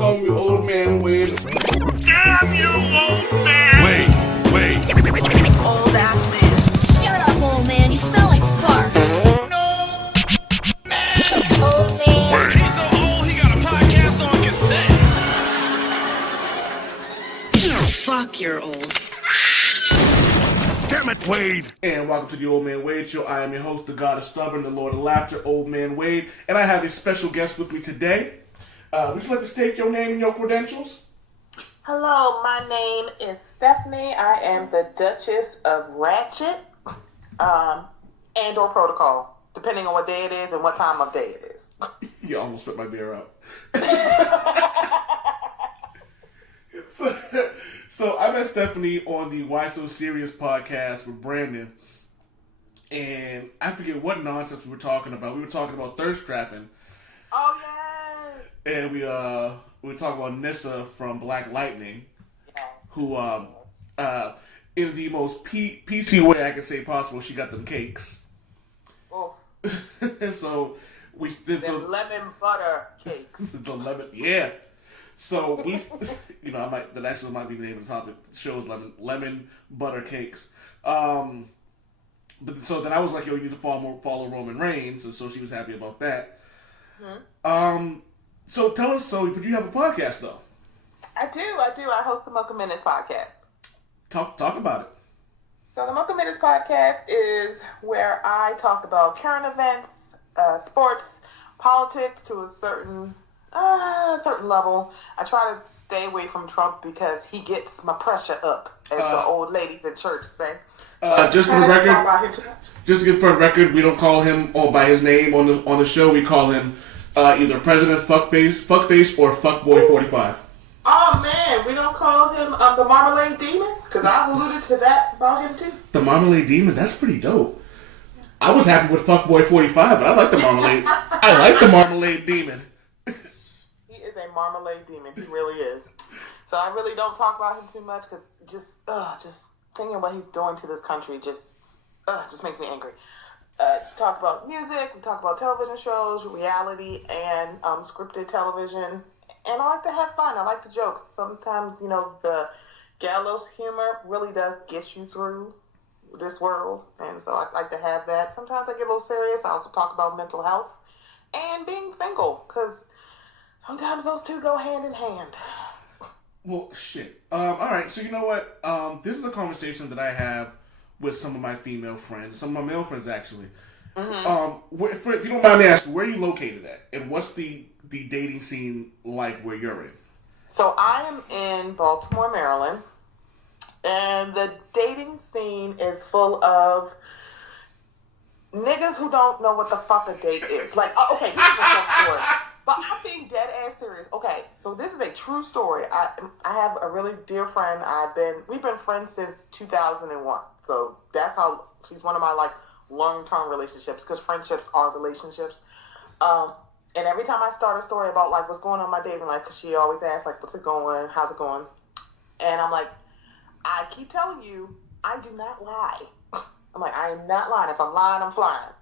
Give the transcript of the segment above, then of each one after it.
call me old man Wade. Damn you, old man! Wait. Old ass man. Shut up, old man. You smell like fart. No! Man! Old man. He's so old he got a podcast on cassette. Fuck, you're old. Damn it, Wade. And welcome to the Old Man Wade Show. I am your host, the God of Stubborn, the Lord of Laughter, Old Man Wade. And I have a special guest with me today. Would you like to state your name and your credentials? Hello, my name is Stephanie. I am the Duchess of Ratchet, and or Protocol, depending on what day it is and what time of day it is. You almost spit my beer out. So I met Stephanie on the Why So Serious podcast with Brandon, and I forget what nonsense we were talking about. We were talking about thirst trapping. Oh yeah. And we were talking about Nissa from Black Lightning, who in the most PC way I can say possible, she got them cakes. Oh. So we did The lemon butter cakes. the lemon, yeah. So we, that actually might be the name of the topic. The show is lemon butter cakes. But so then I was like, yo, you need to follow Roman Reigns, and so she was happy about that. Mm-hmm. So tell us, but you have a podcast though. I do. I host the Mocha Minutes podcast. Talk about it. So the Mocha Minutes podcast is where I talk about current events, sports, politics to a certain level. I try to stay away from Trump because he gets my pressure up, as the old ladies in church say. Just for the record, we don't call him by his name on the show. We call him either President Fuckface or Fuckboy 45. Oh man, we don't call him the Marmalade Demon, because I alluded to that about him too. The Marmalade Demon, that's pretty dope. I was happy with Fuckboy 45, but I like the Marmalade. I like the Marmalade Demon. He is a Marmalade Demon. He really is. So I really don't talk about him too much because just thinking what he's doing to this country just makes me angry. Talk about music, we talk about television shows, reality, and scripted television. And I like to have fun. I like the jokes. Sometimes, the gallows humor really does get you through this world. And so I like to have that. Sometimes I get a little serious. I also talk about mental health and being single, because sometimes those two go hand in hand. Well, shit. All right, so you know what? This is a conversation that I have with some of my female friends, some of my male friends, actually. Mm-hmm. If you don't mind me asking, where are you located at? And what's the dating scene like where you're in? So I am in Baltimore, Maryland. And the dating scene is full of niggas who don't know what the fuck a date is. Like, okay, here's a short story. But I'm being dead ass serious. Okay, so this is a true story. I have a really dear friend. We've been friends since 2001. So that's how she's one of my long-term relationships, because friendships are relationships. And every time I start a story about what's going on in my dating life, because she always asks what's it going, how's it going, and I'm like, I keep telling you, I do not lie. I'm like, I am not lying. If I'm lying, I'm flying.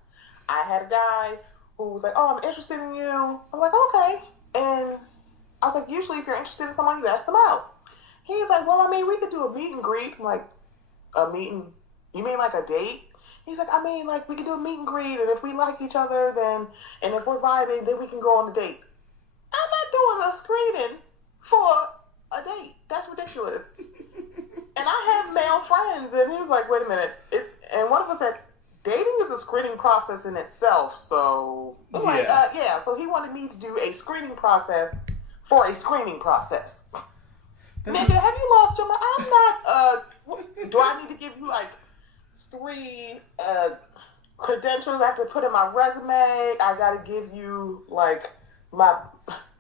I had a guy who was like, oh, I'm interested in you. I'm like, okay. And I was like, usually if you're interested in someone, you ask them out. He was like, well, we could do a meet and greet. I'm like, a meeting? You mean like a date? He's like, we could do a meet and greet, and if we like each other, and if we're vibing, then we can go on a date. I'm not doing a screening for a date. That's ridiculous. And I have male friends, and he was like, wait a minute. And one of us said, dating is a screening process in itself, so I'm like, yeah. So he wanted me to do a screening process for a screening process. Nigga, have you lost your mind? I'm not, do I need to give you 3 credentials I have to put in my resume? I gotta give you my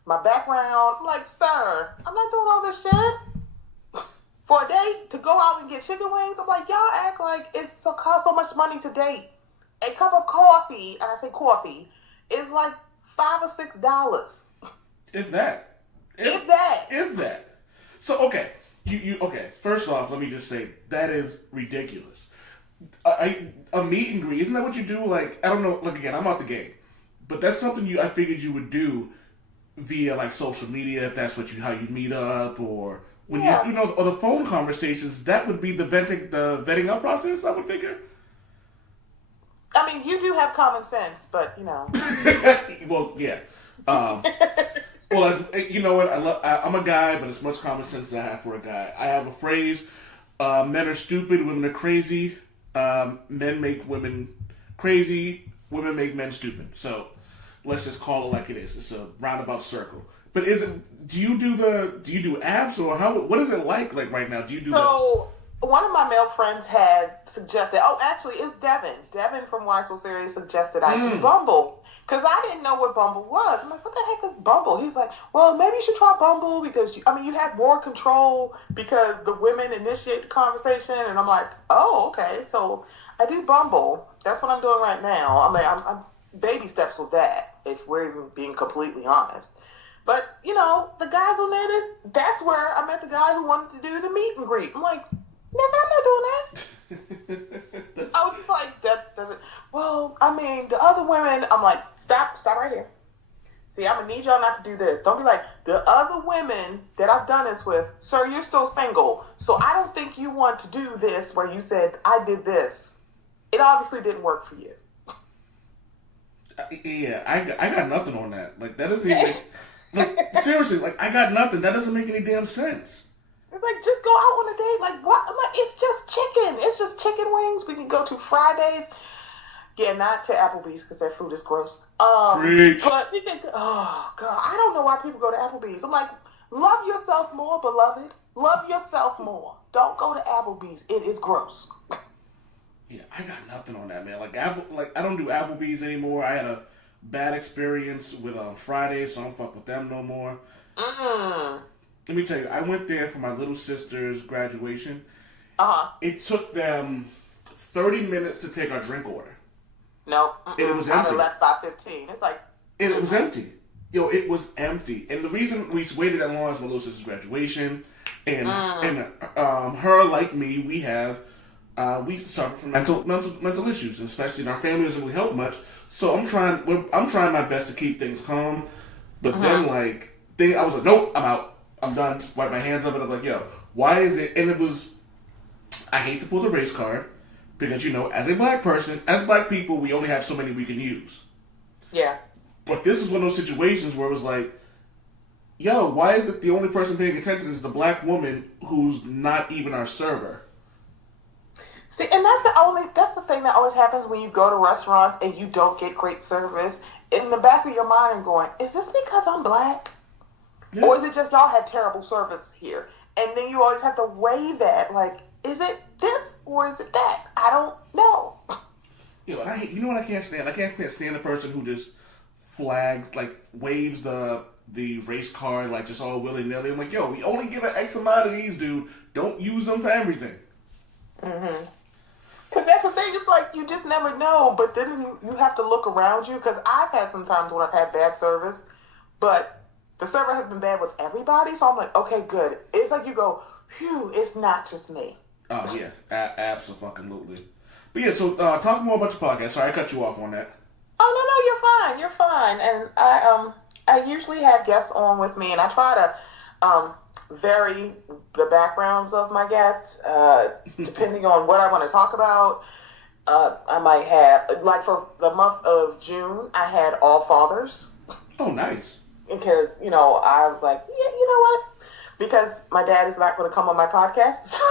background. I'm like, sir, I'm not doing all this shit for a date to go out and get chicken wings. I'm like, y'all act like it's cost so much money to date. A cup of coffee, and I say coffee, is $5 or $6. If that. If that. So okay, you okay. First off, let me just say that is ridiculous. A meet and greet, isn't that what you do? I don't know. Look, again, I'm out the game, but that's something I figured you would do via like social media, if that's what how you meet up, or when Yeah. you know, or the phone conversations, that would be the vetting up process, I would figure. I mean, you do have common sense, but you know. Well, yeah. Well, you know what? I'm a guy, but as much common sense as I have for a guy. I have a phrase: men are stupid, women are crazy. Men make women crazy, women make men stupid. So let's just call it like it is. It's a roundabout circle. But do you do abs, or what is it like right now? Do you do So one of my male friends had suggested, actually it's Devin. Devin from Why So Serious suggested I do Bumble. Because I didn't know what Bumble was. I'm like, what the heck is Bumble? He's like, well, maybe you should try Bumble because, you have more control because the women initiate the conversation. And I'm like, oh, okay. So I do Bumble. That's what I'm doing right now. I mean, I'm baby steps with that, if we're even being completely honest. But, the guys on there, that's where I met the guy who wanted to do the meet and greet. I'm like, nigga, I'm not doing that. I was just like, that doesn't. Well, I mean, the other women, I'm like, stop right here. See, I'm gonna need y'all not to do this. Don't be like, the other women that I've done this with, sir, you're still single, so I don't think you want to do this where you said, I did this. It obviously didn't work for you. Yeah, I got nothing on that. Like, that doesn't even like, seriously, like, I got nothing. That doesn't make any damn sense. It's like, just go out on a date. Like, what? I'm like, it's just chicken. It's just chicken wings. We can go to Fridays. Yeah, not to Applebee's because their food is gross. Preach. But we can, oh, God. I don't know why people go to Applebee's. I'm like, love yourself more, beloved. Love yourself more. Don't go to Applebee's. It is gross. Yeah, I got nothing on that, man. Like, I don't do Applebee's anymore. I had a bad experience with Fridays, so I don't fuck with them no more. Let me tell you, I went there for my little sister's graduation. It took them 30 minutes to take our drink order. No. And it was empty. I left by 15. It's like... And it was empty. Yo, it was empty. And the reason we waited that long is my little sister's graduation. And her, like me, we suffer from mental issues, and especially in our family doesn't really help much. So I'm trying my best to keep things calm. But then, I was like, nope, I'm out. I'm done. Wipe my hands of it. I'm like, yo, why is it? And it was, I hate to pull the race card because, as a black person, as black people, we only have so many we can use. Yeah. But this is one of those situations where it was like, yo, why is it the only person paying attention is the black woman who's not even our server? See, and that's the thing that always happens when you go to restaurants and you don't get great service. In the back of your mind, you're going, is this because I'm black? Yeah. Or is it just y'all had terrible service here? And then you always have to weigh that. Like, is it this or is it that? I don't know. You know what I can't stand? I can't stand a person who just flags, like, waves the race card, like, just all willy-nilly. I'm like, yo, we only give an X amount of these, dude. Don't use them for everything. Mm-hmm. Because that's the thing. It's like, you just never know. But then you have to look around you. Because I've had some times when I've had bad service. But the service has been bad with everybody, so I'm like, okay, good. It's like you go, phew, it's not just me. Oh, yeah. Absolutely. But yeah, so talk more about your podcast. Sorry, I cut you off on that. Oh, no, you're fine. And I usually have guests on with me, and I try to vary the backgrounds of my guests, depending on what I want to talk about. I might have, like for the month of June, I had all fathers. Oh, nice. Because, I was like, yeah, you know what? Because my dad is not going to come on my podcast. So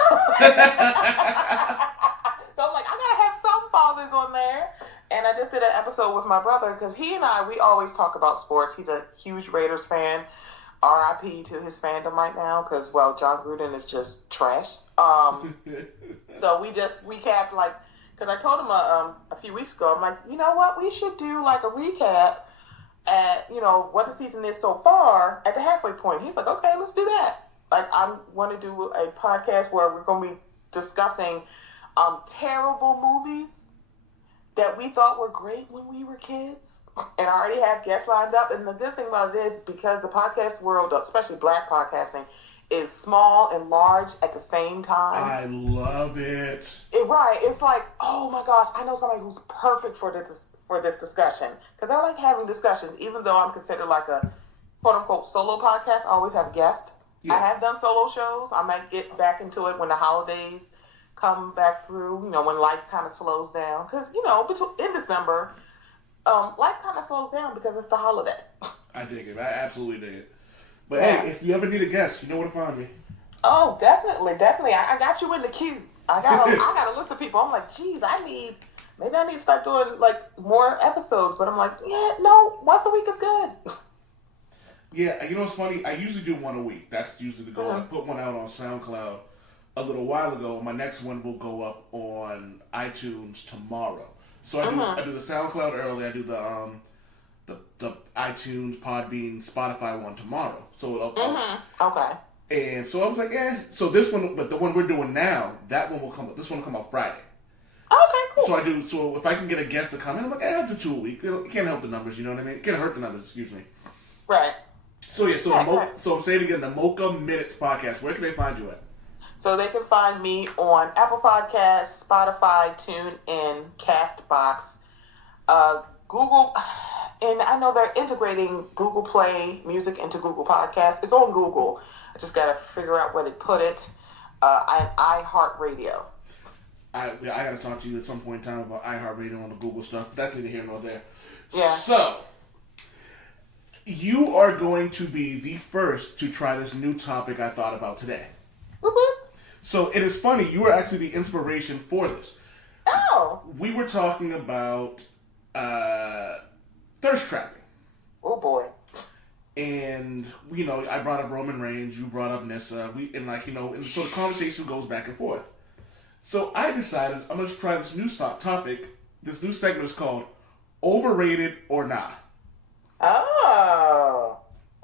I'm like, I got to have some fathers on there. And I just did an episode with my brother because he and we always talk about sports. He's a huge Raiders fan. RIP to his fandom right now because, well, John Gruden is just trash. So we just recapped, because I told him a few weeks ago, I'm like, you know what? We should do, a recap at, what the season is so far at the halfway point. He's like, okay, let's do that. I want to do a podcast where we're going to be discussing terrible movies that we thought were great when we were kids. And I already have guests lined up. And the good thing about this, because the podcast world, especially black podcasting, is small and large at the same time. I love it. Right. It's like, oh my gosh, I know somebody who's perfect for this discussion. Because I like having discussions, even though I'm considered like a quote solo podcasts, I always have guests. Yeah. I have done solo shows. I might get back into it when the holidays come back through, when life kind of slows down. Because, in December, life kind of slows down because it's the holiday. I dig it. I absolutely dig it. But hey, if you ever need a guest, you know where to find me. Oh, definitely. I got you in the queue. I got a list of people. I'm like, geez, maybe I need to start doing like more episodes. But I'm like, yeah, no, once a week is good. Yeah, you know what's funny? I usually do one a week. That's usually the goal. I put one out on SoundCloud a little while ago. My next one will go up on iTunes tomorrow. So I do the SoundCloud early. I do the iTunes, Podbean, Spotify one tomorrow. So Okay. And so I was like, So this one, but the one we're doing now, that one will come. This one will come out Friday. Okay, cool. So if I can get a guest to come in, I'm like, I'll do 2 a week. It can't help the numbers, you know what I mean? It can't hurt the numbers, excuse me. Right. So yeah, Right. So I'm saying again, the Mocha Minutes podcast. Where can they find you at? So they can find me on Apple Podcasts, Spotify, TuneIn, Castbox, Google, and I know they're integrating Google Play Music into Google Podcasts. It's on Google. I just got to figure out where they put it. And iHeartRadio. I got to talk to you at some point in time about iHeartRadio on the Google stuff. But that's neither here nor there. Yeah. So you are going to be the first to try this new topic I thought about today. Whoop-whoop. So it is funny, you were actually the inspiration for this. Oh. We were talking about thirst trapping. Oh boy. And, I brought up Roman Reigns, you brought up Nissa, and so the conversation goes back and forth. So I decided I'm going to try this new topic. This new segment is called Overrated or Not. Oh.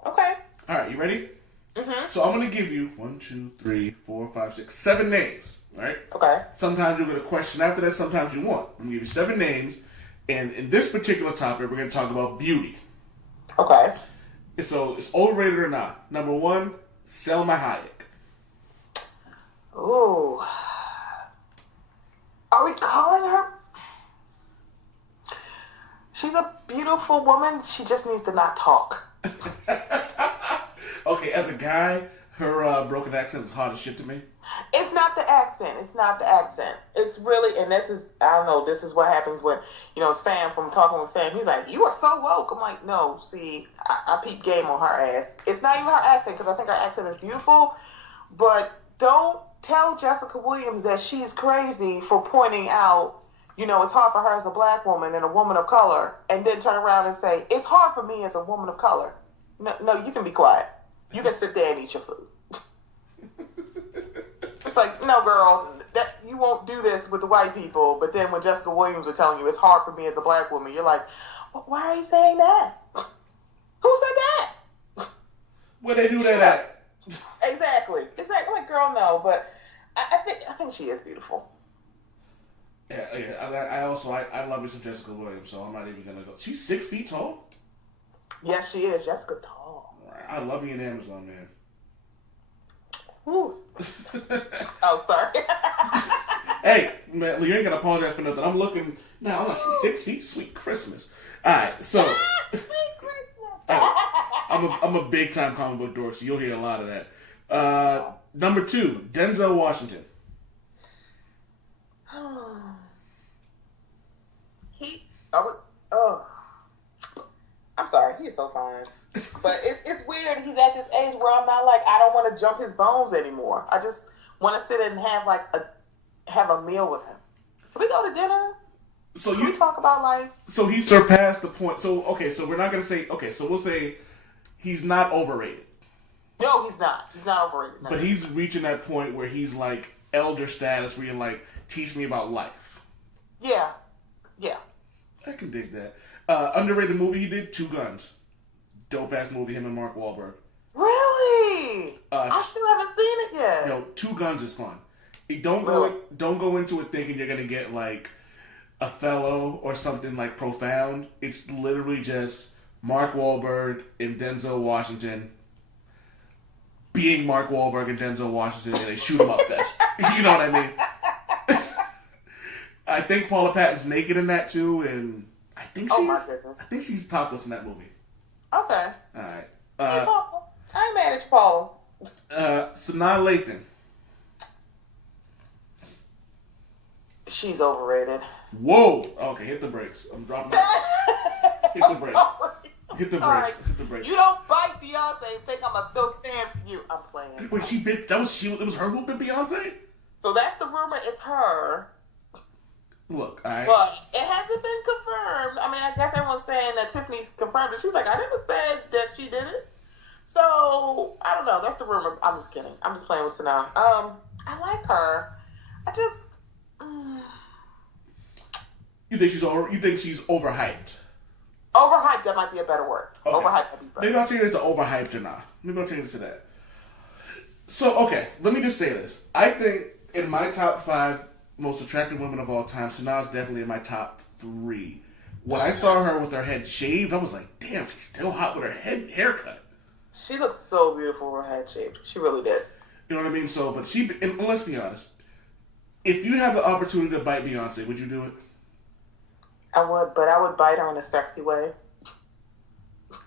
Okay. All right, you ready? Mm-hmm. So I'm going to give you 7 names, all right? Okay. Sometimes you'll get a question after that, sometimes you won't. I'm going to give you 7 names, and in this particular topic, we're going to talk about beauty. Okay. So it's overrated or not. Number 1, Selma Hayek. Ooh. Are we calling her? She's a beautiful woman. She just needs to not talk. Okay, as a guy, her broken accent is hard as shit to me. It's not the accent. It's really, and this is what happens when, Sam, from talking with Sam, he's like, you are so woke. I'm like, no, see, I peep game on her ass. It's not even her accent, because I think her accent is beautiful, but don't tell Jessica Williams that she's crazy for pointing out, it's hard for her as a black woman and a woman of color, and then turn around and say, it's hard for me as a woman of color. No, you can be quiet. You can sit there and eat your food. It's like, no, girl, that you won't do this with the white people. But then when Jessica Williams was telling you it's hard for me as a black woman, you're like, well, why are you saying that? Who said that? Where they do that at? Exactly. Like, girl, no. But I think she is beautiful. Yeah. I love me some Jessica Williams, so I'm not even gonna go. She's 6 feet tall. Yes, she is. Jessica's tall. I love me an Amazon man. Woo. Oh, sorry. Hey, man, you ain't gonna apologize for nothing. I'm looking now. I'm like, she's 6 feet. Sweet Christmas. All right, so Sweet Christmas. I'm a big time comic book dork, so you'll hear a lot of that. Number 2, Denzel Washington. I'm sorry, he is so fine. But it's weird. He's at this age where I'm not like, I don't want to jump his bones anymore. I just want to sit and have a meal with him. Can we go to dinner? So Can we talk about life? So he surpassed the point. So we're not gonna say so we'll say he's not overrated. No, he's not. He's not overrated. No. But he's reaching that point where he's like elder status, where you're like, teach me about life. Yeah. I can dig that. Underrated movie he did, Two Guns. Dope ass movie, him and Mark Wahlberg. Really? I still haven't seen it yet. Two Guns is fun. Don't go into it thinking you're gonna get like Othello or something like profound. It's literally just Mark Wahlberg and Denzel Washington being Mark Wahlberg and Denzel Washington, and they shoot 'em up fest. You know what I mean? I think Paula Patton's naked in that too, and I think she's topless in that movie. Okay. All right. Sanaa Lathan. She's overrated. Whoa. Okay, hit the brakes. I'm dropping. Hit the brakes. Hit the brakes. Right. Hit the brakes. You don't bite Beyonce and think I'ma still stand for you. I'm playing. Wait, she bit. That was she. It was her who bit Beyonce. So that's the rumor. It's her. Look, alright. But it hasn't been confirmed. I mean, I guess everyone's saying that Tiffany's confirmed it. She's like, I never said that she did it. So I don't know. That's the rumor. I'm just kidding. I'm just playing with Sanaa. I like her. I just. You think she's over? You think she's overhyped? Overhyped, that might be a better word. Okay. Overhyped might be better. Maybe I'll change it to overhyped or not. Maybe I'll change it to that. So, okay, let me just say this. I think in my top 5 most attractive women of all time, Sanaa's definitely in my top 3. When I saw her with her head shaved, I was like, damn, she's still hot with her haircut. She looks so beautiful with her head shaved. She really did. You know what I mean? So, but and let's be honest. If you have the opportunity to bite Beyonce, would you do it? I would, but I would bite her in a sexy way. But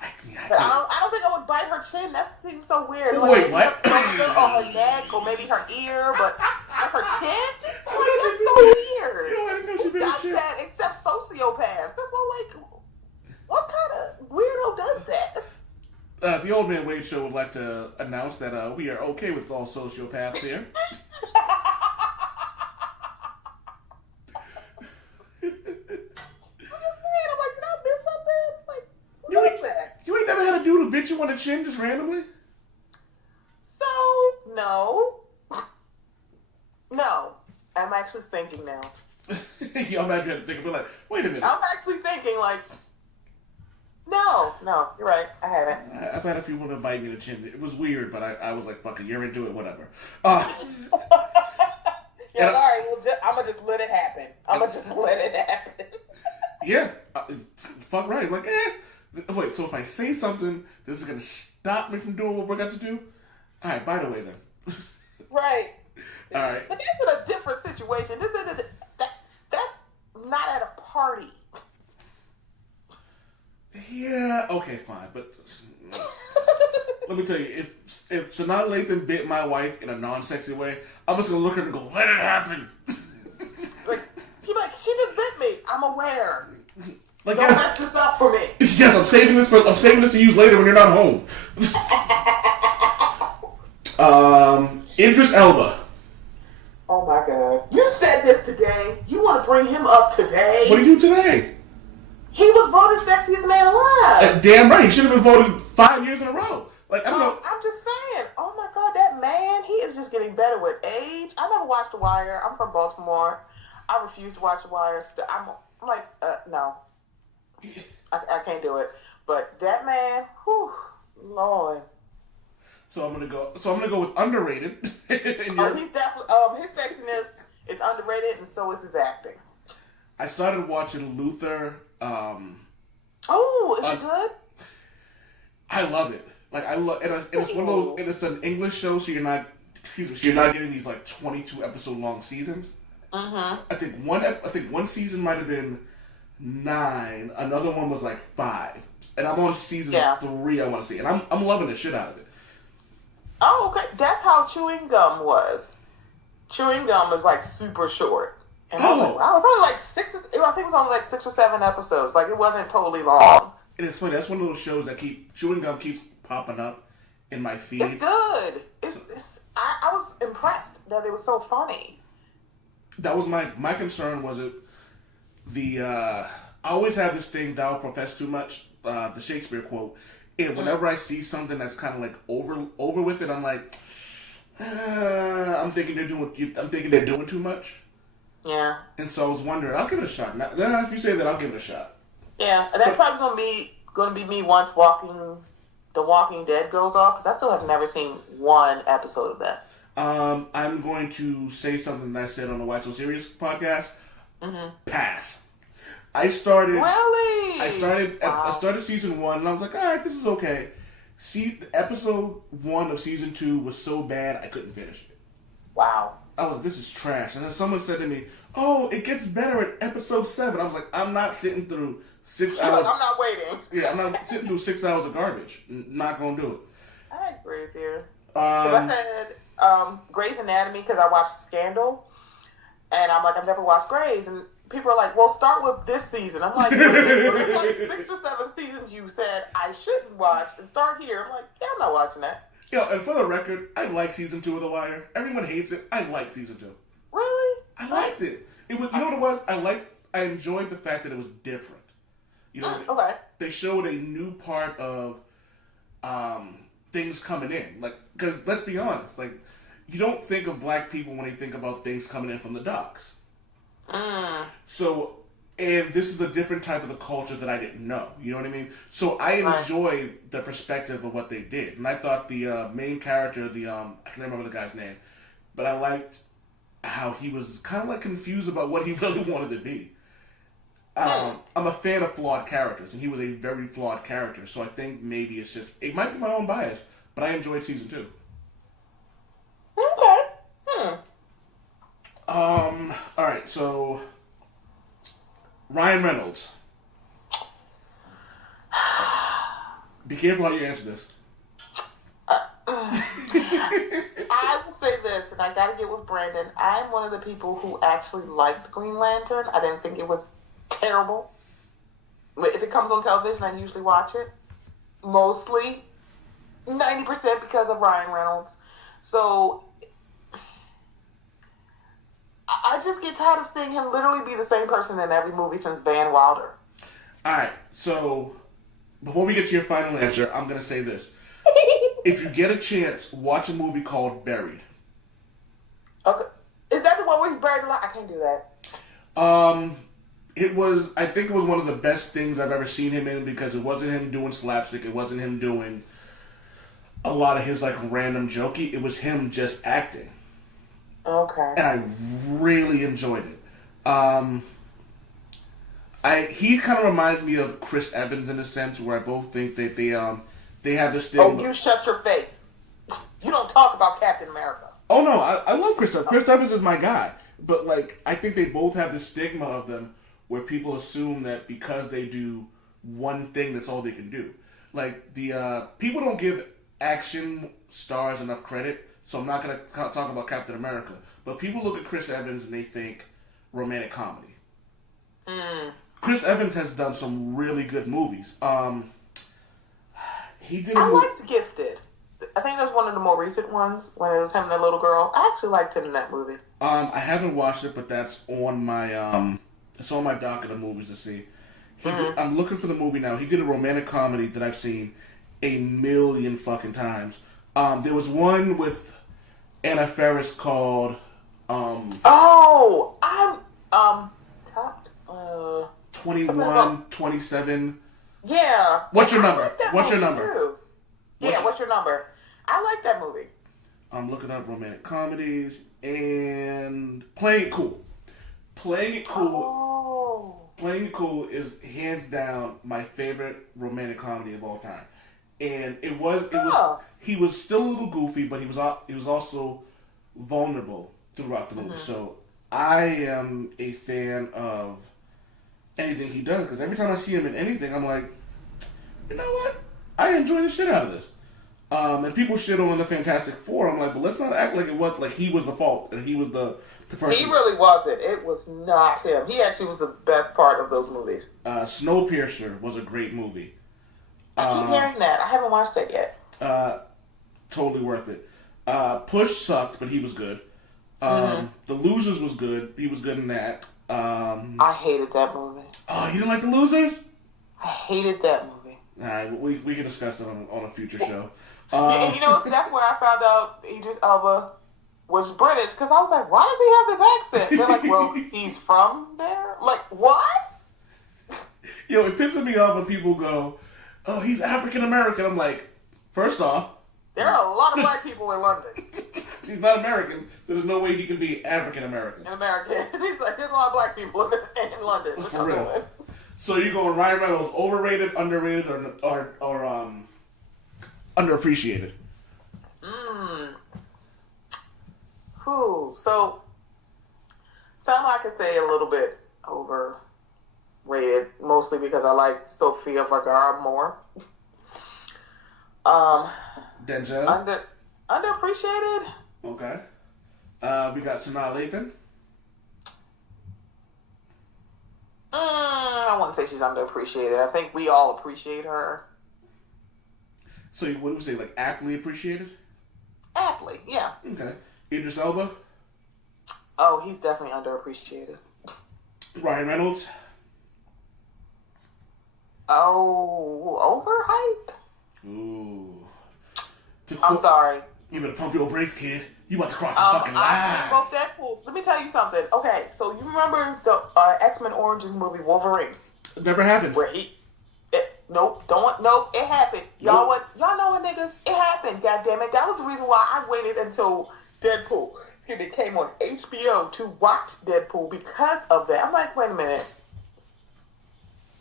I don't think I would bite her chin. That seems so weird. Wait, what? Or her neck, or maybe her ear, but her chin? Like, that's so weird. Yo, I didn't know she Who bit does her chin. that except sociopaths? That's why, like, what kind of weirdo does that? The Old Man Wade Show would like to announce that we are okay with all sociopaths here. You ain't never had a dude who bit you on the chin just randomly? So, no. No. I'm actually thinking now. Y'all might have to think about like, wait a minute. I'm actually thinking like, no, you're right. I haven't. I've had a few women bite me in the chin. It was weird, but I was like, fuck it, you're into it, whatever. Yeah, all right, well, I'm going to just let it happen. Yeah, fuck right. I'm like, wait, so if I say something, this is going to stop me from doing what we're going to do? All right, by the way, then. Right. All right. But that's in a different situation. That's not at a party. Yeah, okay, fine. But let me tell you, if Sanaa Lathan bit my wife in a non-sexy way, I'm just going to look at her and go, let it happen. Like, she just bit me. I'm aware. Like, Don't mess this up for me. Yes, I'm saving this to use later when you're not home. Idris Elba. Oh my God. You said this today. You want to bring him up today? What did you do today? He was voted sexiest man alive. Damn right. He should have been voted 5 years in a row. Like, I don't know. I'm just saying. Oh my God, that man, he is just getting better with age. I never watched The Wire. I'm from Baltimore. I refuse to watch The Wire. I'm like, no. I can't do it. But that man, whew, Lord. So I'm gonna go with underrated. He's definitely his sexiness is underrated, and so is his acting. I started watching Luther. Oh, is it good? I love it. Like and it's one of those. And it's an English show, so you're not getting these like 22 episode long seasons. Mm-hmm. I think one season might have been 9. Another one was like 5, and I'm on season 3. I want to see, and I'm loving the shit out of it. Oh, okay. That's how chewing gum was. Chewing gum is like super short. And I was only like 6. I think it was only like 6 or 7 episodes. Like it wasn't totally long. And it's funny. That's one of those shows that chewing gum keeps popping up in my feed. It's good. I was impressed that it was so funny. That was my concern. Was it I always have this thing, thou profess too much, the Shakespeare quote. And whenever I see something that's kind of like over with it, I'm like, I'm thinking they're doing too much. Yeah. And so I was wondering, I'll give it a shot. Now, if you say that, I'll give it a shot. Yeah, that's probably gonna be me once The Walking Dead goes off, because I still have never seen one episode of that. I'm going to say something that I said on the Why So Serious podcast. Mm-hmm. Pass. I started. Really? I started season 1, and I was like, all right, this is okay. Episode 1 of season 2 was so bad I couldn't finish it. Wow. I was like, this is trash. And then someone said to me, oh, it gets better at episode 7. I was like, I'm not sitting through 6 hours. I'm not waiting. Yeah, I'm not sitting through 6 hours of garbage. Not gonna do it. I agree with you. Because I said Grey's Anatomy because I watched Scandal, and I'm like, I've never watched Grey's, and people are like, well, start with this season. I'm like, there's like 6 or 7 seasons you said I shouldn't watch, and start here. I'm like, yeah, I'm not watching that. Yo, and for the record, I like season 2 of The Wire. Everyone hates it. I like season 2. Really? I liked it. It was, you know what it was? I enjoyed the fact that it was different. You know, okay. They showed a new part of things coming in. Like, because let's be honest, like, you don't think of black people when you think about things coming in from the docks. So, and this is a different type of the culture that I didn't know. You know what I mean? So I enjoyed the perspective of what they did, and I thought the main character, I can't remember the guy's name, but I liked how he was kind of like confused about what he really wanted to be. I'm a fan of flawed characters, and he was a very flawed character. So I think maybe it might be my own bias, but I enjoyed season 2. Okay. All right, so Ryan Reynolds. Be careful how you answer this. I will say this, and I gotta get with Brandon. I'm one of the people who actually liked Green Lantern. I didn't think it was terrible. If it comes on television, I usually watch it. Mostly, 90% because of Ryan Reynolds. So I just get tired of seeing him literally be the same person in every movie since Van Wilder. Alright, so before we get to your final answer, I'm going to say this. If you get a chance, watch a movie called Buried. Okay. Is that the one where he's buried alive? I can't do that. I think it was one of the best things I've ever seen him in, because it wasn't him doing slapstick, it wasn't him doing a lot of his like random jokey, it was him just acting. Okay. And I really enjoyed it. He kind of reminds me of Chris Evans in a sense, where I both think that they have this thing. Oh, you shut your face. You don't talk about Captain America. Oh no, I love Chris Evans. Chris Evans is my guy. But like, I think they both have this stigma of them where people assume that because they do one thing, that's all they can do. Like people don't give action stars enough credit. So I'm not going to talk about Captain America. But people look at Chris Evans and they think romantic comedy. Chris Evans has done some really good movies. He did. I liked Gifted. I think that was one of the more recent ones when it was him and that little girl. I actually liked him in that movie. I haven't watched it, but that's on my it's on my docket of movies to see. I'm looking for the movie now. He did a romantic comedy that I've seen a million fucking times. There was one with Anna Faris called top 21, 27. Yeah. What's your I number? like that What's your movie, number? too. What's your number? I like that movie. I'm looking up romantic comedies and Playing It Cool. Playing It Cool is hands down my favorite romantic comedy of all time. And he was still a little goofy, but he was also vulnerable throughout the movie. So I am a fan of anything he does, because every time I see him in anything, I'm like, you know what? I enjoy the shit out of this. And people shit on the Fantastic Four. I'm like, but let's not act like it was like he was the fault and he was the person. He really wasn't. It was not him. He actually was the best part of those movies. Snowpiercer was a great movie. I keep hearing that. I haven't watched that yet. Totally worth it. Push sucked, but he was good. The Losers was good. He was good in that. I hated that movie. Oh, you didn't like The Losers? I hated that movie. All right, we can discuss it on a future show. And you know, that's where I found out Idris Elba was British, because I was like, why does he have this accent? They're like, well, he's from there? Like, what? Yo, it pisses me off when people go, oh, he's African American. I'm like, first off, there are a lot of black people in London. He's not American. There's no way he can be African American. In America. He's like, there's a lot of black people in London. For real. So you going Ryan Reynolds, overrated, underrated, or underappreciated? So, some I could say a little bit overrated, mostly because I like Sofia Vergara more. Denzel? Underappreciated? Okay. We got Sanaa Lathan. I wouldn't say she's underappreciated. I think we all appreciate her. So you wouldn't say like aptly appreciated? Aptly, yeah. Okay. Idris Elba. Oh, he's definitely underappreciated. Ryan Reynolds. Oh, overhyped? Ooh. I'm sorry. You better pump your brakes, kid. You about to cross the fucking line. Both Deadpool. Let me tell you something. Okay, so you remember the X-Men Origins movie Wolverine? It never happened. Where nope, it happened. Y'all know what, niggas? It happened. God damn it. That was the reason why I waited until Deadpool came on HBO to watch Deadpool because of that. I'm like, wait a minute.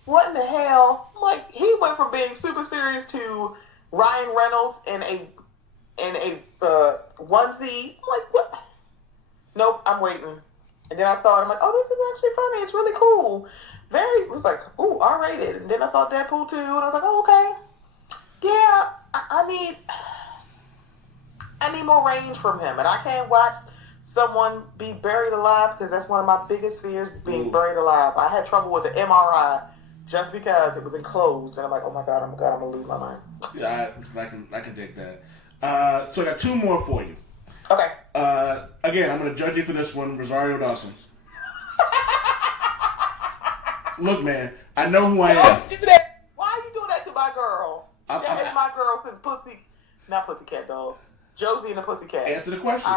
What in the hell? I'm like, he went from being super serious to Ryan Reynolds in a onesie. I'm like, what? Nope, I'm waiting. And then I saw it. I'm like, oh, this is actually funny. It's really cool. It was like, ooh, R-rated. And then I saw Deadpool 2, and I was like, oh, okay. Yeah, I need more range from him. And I can't watch someone be buried alive because that's one of my biggest fears is being buried alive. I had trouble with the MRI just because it was enclosed. And I'm like, oh, my God, I'm going to lose my mind. Yeah, I can dig that. So I got two more for you. Okay. Again, I'm going to judge you for this one, Rosario Dawson. Look, man, I know who I am. Do that. Why are you doing that to my girl? That is my girl since not Pussycat Dolls. Josie and the Pussycat. Answer the question.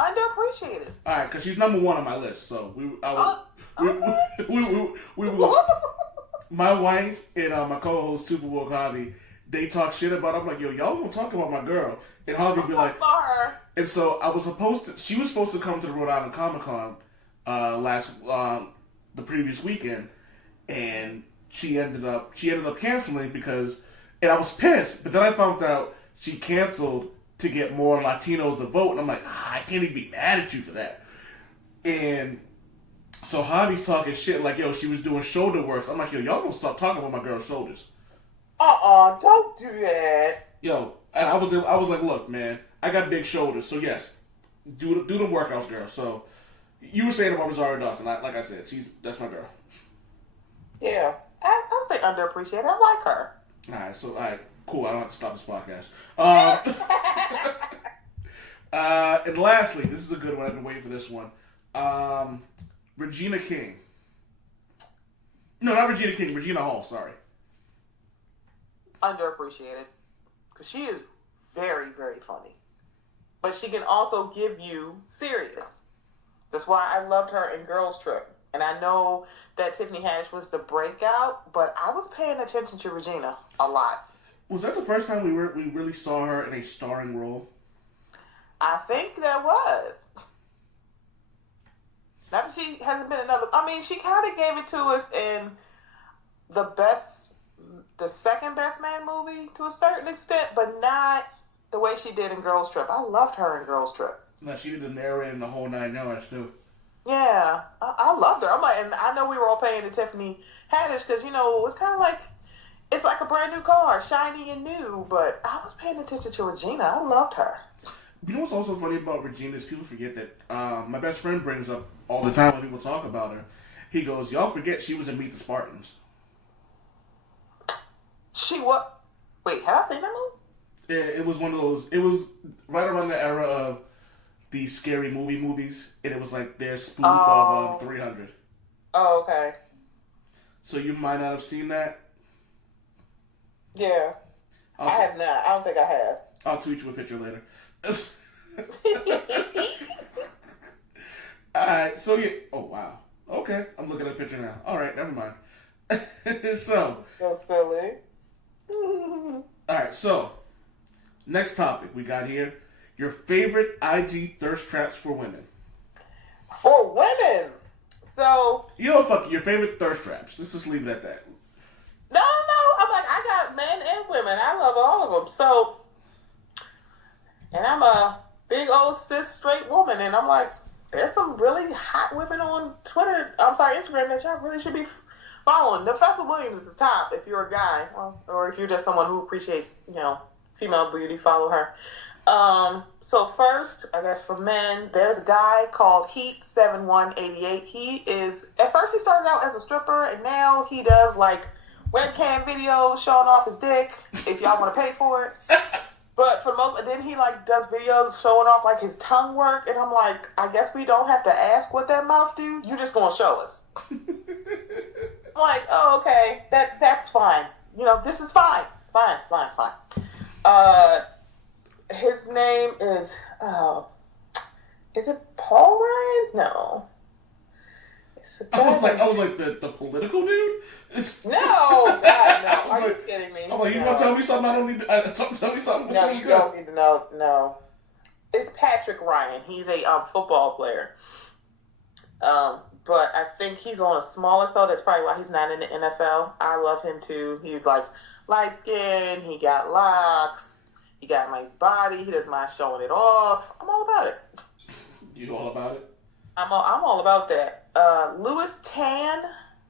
Underappreciated. All right, because she's number one on my list. So we my wife and my co-host Super Bowl Harvey, they talk shit about. I'm like, yo, y'all gonna talk about my girl, and Harvey be like, and so she was supposed to come to the Rhode Island Comic Con the previous weekend, and she ended up canceling because, and I was pissed. But then I found out she canceled to get more Latinos to vote, and I'm like, I can't even be mad at you for that. And so Javi's talking shit like, yo, she was doing shoulder work. I'm like, yo, y'all gonna stop talking about my girl's shoulders. Don't do that. Yo, and I was like, look, man, I got big shoulders, so yes, do the workouts, girl. So you were saying about Rosario Dawson, like I said, that's my girl. Yeah, I'll say underappreciated. I like her. All right, cool. I don't have to stop this podcast. And lastly, this is a good one. I've been waiting for this one. Regina King. No, not Regina King. Regina Hall. Sorry. Underappreciated because she is very, very funny, but she can also give you serious. That's why I loved her in Girls Trip. And I know that Tiffany Haddish was the breakout, but I was paying attention to Regina a lot. Was that the first time we really saw her in a starring role? I think that was. Not that she hasn't been another. I mean, she kind of gave it to us in the second Best Man movie to a certain extent, but not the way she did in Girls Trip. I loved her in Girls Trip. No, she did the narrating the whole 9 yards too. Yeah, I loved her. I'm like, and I know we were all paying to Tiffany Haddish because, it's kind of like, it's like a brand new car, shiny and new, but I was paying attention to Regina. I loved her. You know what's also funny about Regina is people forget that my best friend brings up all the time when people talk about her. He goes, y'all forget she was in Meet the Spartans. She what? Wait, have I seen that movie? It was one of those, it was right around the era of the scary movies, and it was like their spoof of 300. Oh, okay. So you might not have seen that? Yeah. I have not. I don't think I have. I'll tweet you a picture later. Alright, so yeah. Oh, wow. Okay, I'm looking at a picture now. Alright, never mind. So silly. Alright, so next topic we got here. Your favorite IG thirst traps for women. For women? So... You know what, fuck your favorite thirst traps. Let's just leave it at that. No. I'm like, I got men and women. I love all of them. So... And I'm a big old cis straight woman. And I'm like, there's some really hot women on Instagram that y'all really should be following. Nafessa Williams is the top if you're a guy. Or if you're just someone who appreciates, female beauty, follow her. So first, I guess for men, there's a guy called Heat7188. He is, at first he started out as a stripper, and now he does like webcam videos showing off his dick, if y'all want to pay for it. But for most, then he like does videos showing off like his tongue work, and I'm like, I guess we don't have to ask what that mouth do. You just gonna show us. I'm like, oh, okay, that's fine. You know, this is fine. Fine. His name is it Paul Ryan? No. I was like the political dude. No, God, no. Are you kidding me? I'm like, you want to tell me something I don't need to tell me something? No, you don't need to know. No, it's Patrick Ryan. He's a football player. But I think he's on a smaller show. That's probably why he's not in the NFL. I love him too. He's like light skinned. He got locks. He got a nice body. He doesn't mind showing it off. I'm all about it. You all about it? I'm all about that. Louis Tan,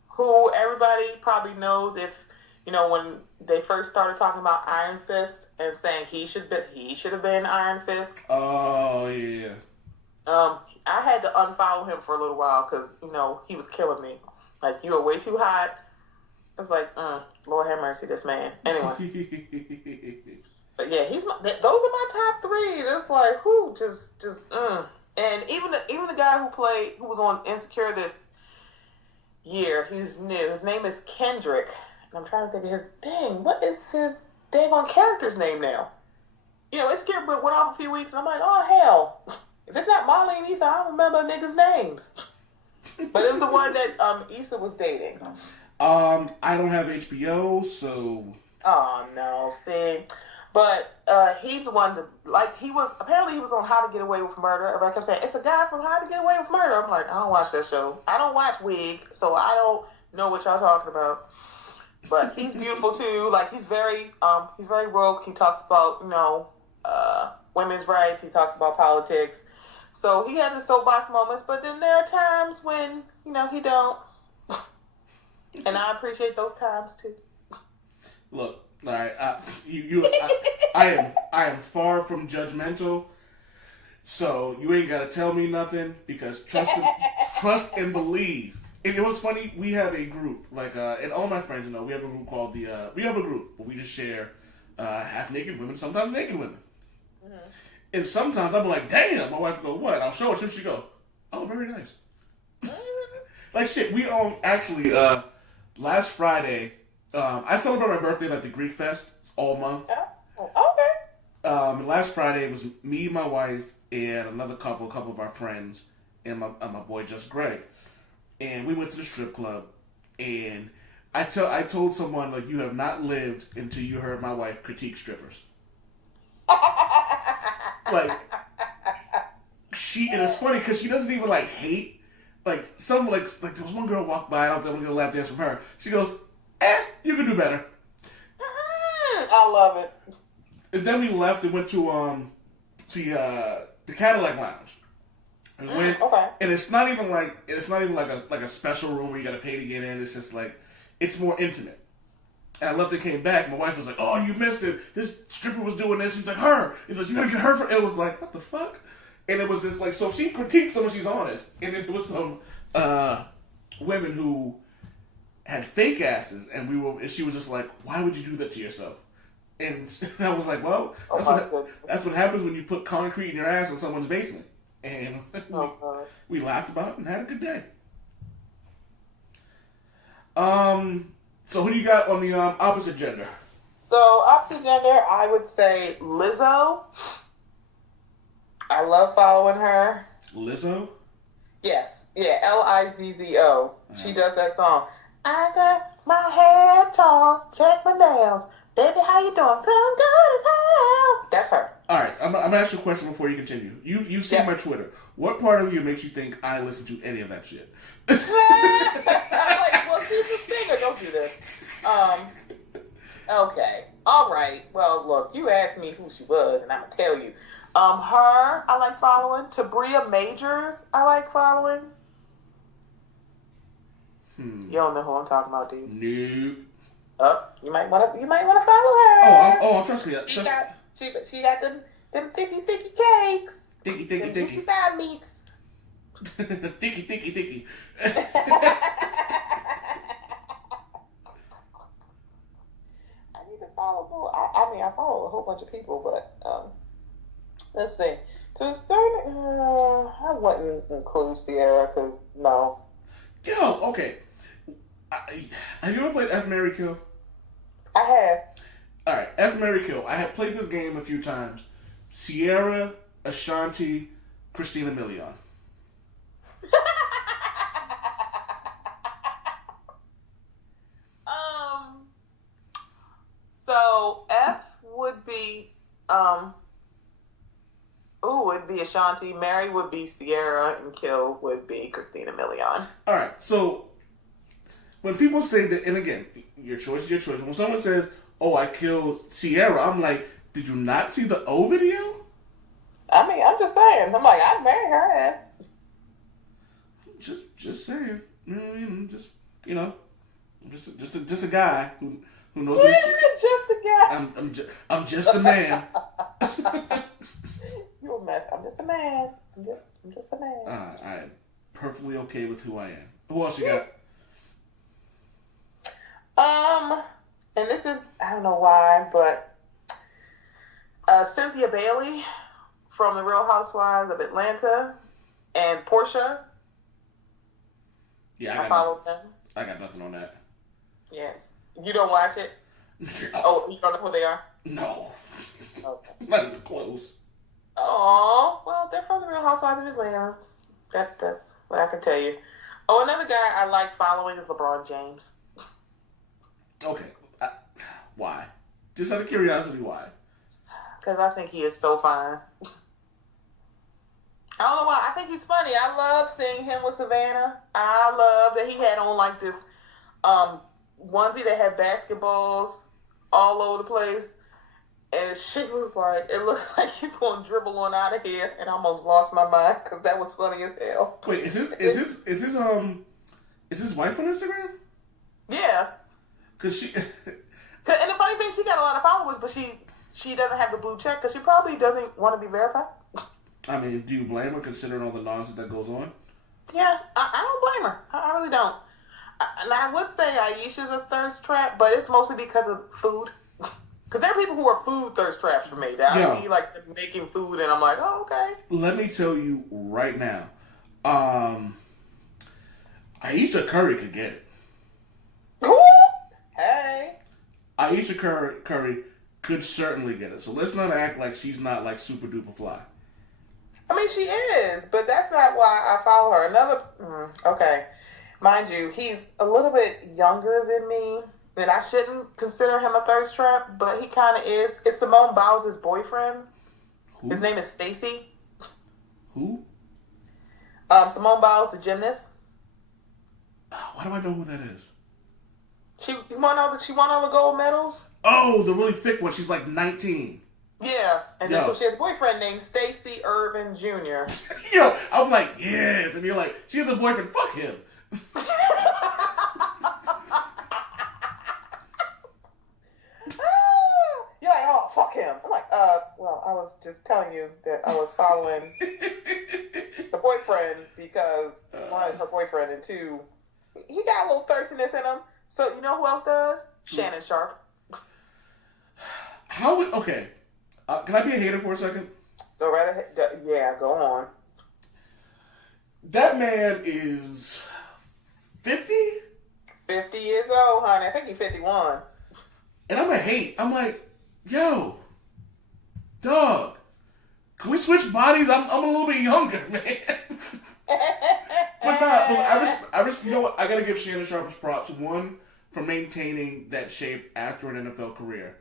who everybody probably knows if, you know, when they first started talking about Iron Fist and saying he should have been Iron Fist. Oh, yeah. I had to unfollow him for a little while because, you know, he was killing me. Like, you are way too hot. I was like, Lord have mercy, this man. Anyway. But yeah, those are my top three. It's like, whoo, just. And even the guy who was on Insecure this year, he's new. His name is Kendrick. And I'm trying to think of what is his dang on character's name now? You know, Insecure went off a few weeks, and I'm like, oh, hell. If it's not Molly and Issa, I don't remember niggas' names. But it was the one that Issa was dating. I don't have HBO, so... Oh, no, see... But he's the one that, like, he was on How to Get Away with Murder. Everybody kept saying, it's a guy from How to Get Away with Murder. I'm like, I don't watch that show. I don't watch Wig, so I don't know what y'all talking about. But he's beautiful, too. Like, he's very woke. He talks about, you know, women's rights. He talks about politics. So he has his soapbox moments, but then there are times when, you know, he don't. And I appreciate those times, too. Look. All right, I am far from judgmental, so you ain't gotta tell me nothing because trust and believe. And it was funny. We have a group and all my friends know we have a group called we have a group where we just share half naked women, sometimes naked women, and sometimes I'll be like, damn, my wife will go, what? I'll show it to her. She go, oh, very nice. Like shit. We actually last Friday. I celebrate my birthday like the Greek Fest all month. Oh, okay. Last Friday it was me, my wife, and another couple of our friends, and my boy Just Greg, and we went to the strip club, and I told someone like you have not lived until you heard my wife critique strippers. Like and it's funny because she doesn't even like hate like some like there was one girl walked by. I don't think I'm gonna lap dance from her. She goes, you can do better. I love it. And then we left and went to the Cadillac Lounge. And went, okay. And it's not even like a special room where you gotta pay to get in. It's just like it's more intimate. And I left and came back. My wife was like, "Oh, you missed it. This stripper was doing this." He's like, "Her." He's like, "You gotta get her for." It was like, what the fuck? And it was just like, so she critiqued someone, she's honest, and it was some women who had fake asses, and she was just like, "Why would you do that to yourself?" And I was like, "Well, that's what happens when you put concrete in your ass in someone's basement." And we laughed about it and had a good day. So who do you got on the opposite gender? So opposite gender, I would say Lizzo. I love following her. Lizzo? Yes. Yeah, Lizzo. She does that song. I got my hair tossed, check my nails. Baby, how you doing? Feeling good as hell. That's her. All right, I'm gonna ask you a question before you continue. You've seen my Twitter. What part of you makes you think I listen to any of that shit? I'm like, well, she's a singer. Don't do this. Okay. All right. Well, look, you asked me who she was, and I'm gonna tell you. Her, I like following. Tabria Majors, I like following. You don't know who I'm talking about, do you? Nope. You might want to follow her. Oh, trust me. She got them thicky cakes. Thicky. Them juicy side meats. Thicky. I need to follow more. I mean, I follow a whole bunch of people, but let's see. To a certain, I wouldn't include Sierra because no. Yo, okay. Have you ever played F, Marry, Kill? I have. All right, F, Marry, Kill. I have played this game a few times. Sierra, Ashanti, Christina Milian. So F would be would be Ashanti. Mary would be Sierra, and Kill would be Christina Milian. All right, so when people say that, and again, your choice is your choice. When someone says, "Oh, I killed Sierra," I'm like, "Did you not see the O video?" I mean, I'm just saying. I'm like, I'd marry her ass. Just saying. You know what I mean? I'm just a guy who knows. Yeah, just a guy. I'm just a man. You're a mess. I'm just a man. I'm just a man. I am perfectly okay with who I am. Who else you got? And this is, I don't know why, but Cynthia Bailey from The Real Housewives of Atlanta and Portia. Yeah, I follow them. I got nothing on that. Yes. You don't watch it? Oh, you don't know who they are? No. Okay. Not even close. Oh, well, they're from The Real Housewives of Atlanta. That's what I can tell you. Oh, another guy I like following is LeBron James. Okay. Why? Just out of curiosity, why? Because I think he is so fine. I don't know why. I think he's funny. I love seeing him with Savannah. I love that he had on like this onesie that had basketballs all over the place. And she was like, it looks like you're going to dribble on out of here. And I almost lost my mind because that was funny as hell. Wait, is his wife on Instagram? Yeah. Cause she. And the funny thing, she got a lot of followers, but she doesn't have the blue check because she probably doesn't want to be verified. I mean, do you blame her considering all the nonsense that goes on? Yeah, I don't blame her. I really don't. And I would say Aisha's a thirst trap, but it's mostly because of food. Because there are people who are food thirst traps for me. That I see like them making food, and I'm like, oh, okay. Let me tell you right now, Aisha Curry could get it. Hey. Aisha Curry could certainly get it. So let's not act like she's not like super duper fly. I mean, she is, but that's not why I follow her. Okay. Mind you, he's a little bit younger than me, and I shouldn't consider him a thirst trap, but he kind of is. It's Simone Biles' boyfriend. Who? His name is Stacy. Who? Simone Biles, the gymnast. Why do I know who that is? She won all the gold medals. Oh, the really thick one. She's like 19. Yeah, and then so she has a boyfriend named Stacy Irvin Jr. Yo, I'm like, yes, and you're like, she has a boyfriend. Fuck him. You're like, oh, fuck him. I'm like, well, I was just telling you that I was following the boyfriend because one is her boyfriend, and two, he got a little thirstiness in him. So you know who else does? Shannon Sharp. Okay. Can I be a hater for a second? Go right ahead. Yeah, go on. That man is 50? 50 years old, honey. I think he's 51. And I'm a hate. I'm like, yo, dog, can we switch bodies? I'm a little bit younger, man. But you know what? I gotta give Shannon Sharp his props. One, for maintaining that shape after an NFL career.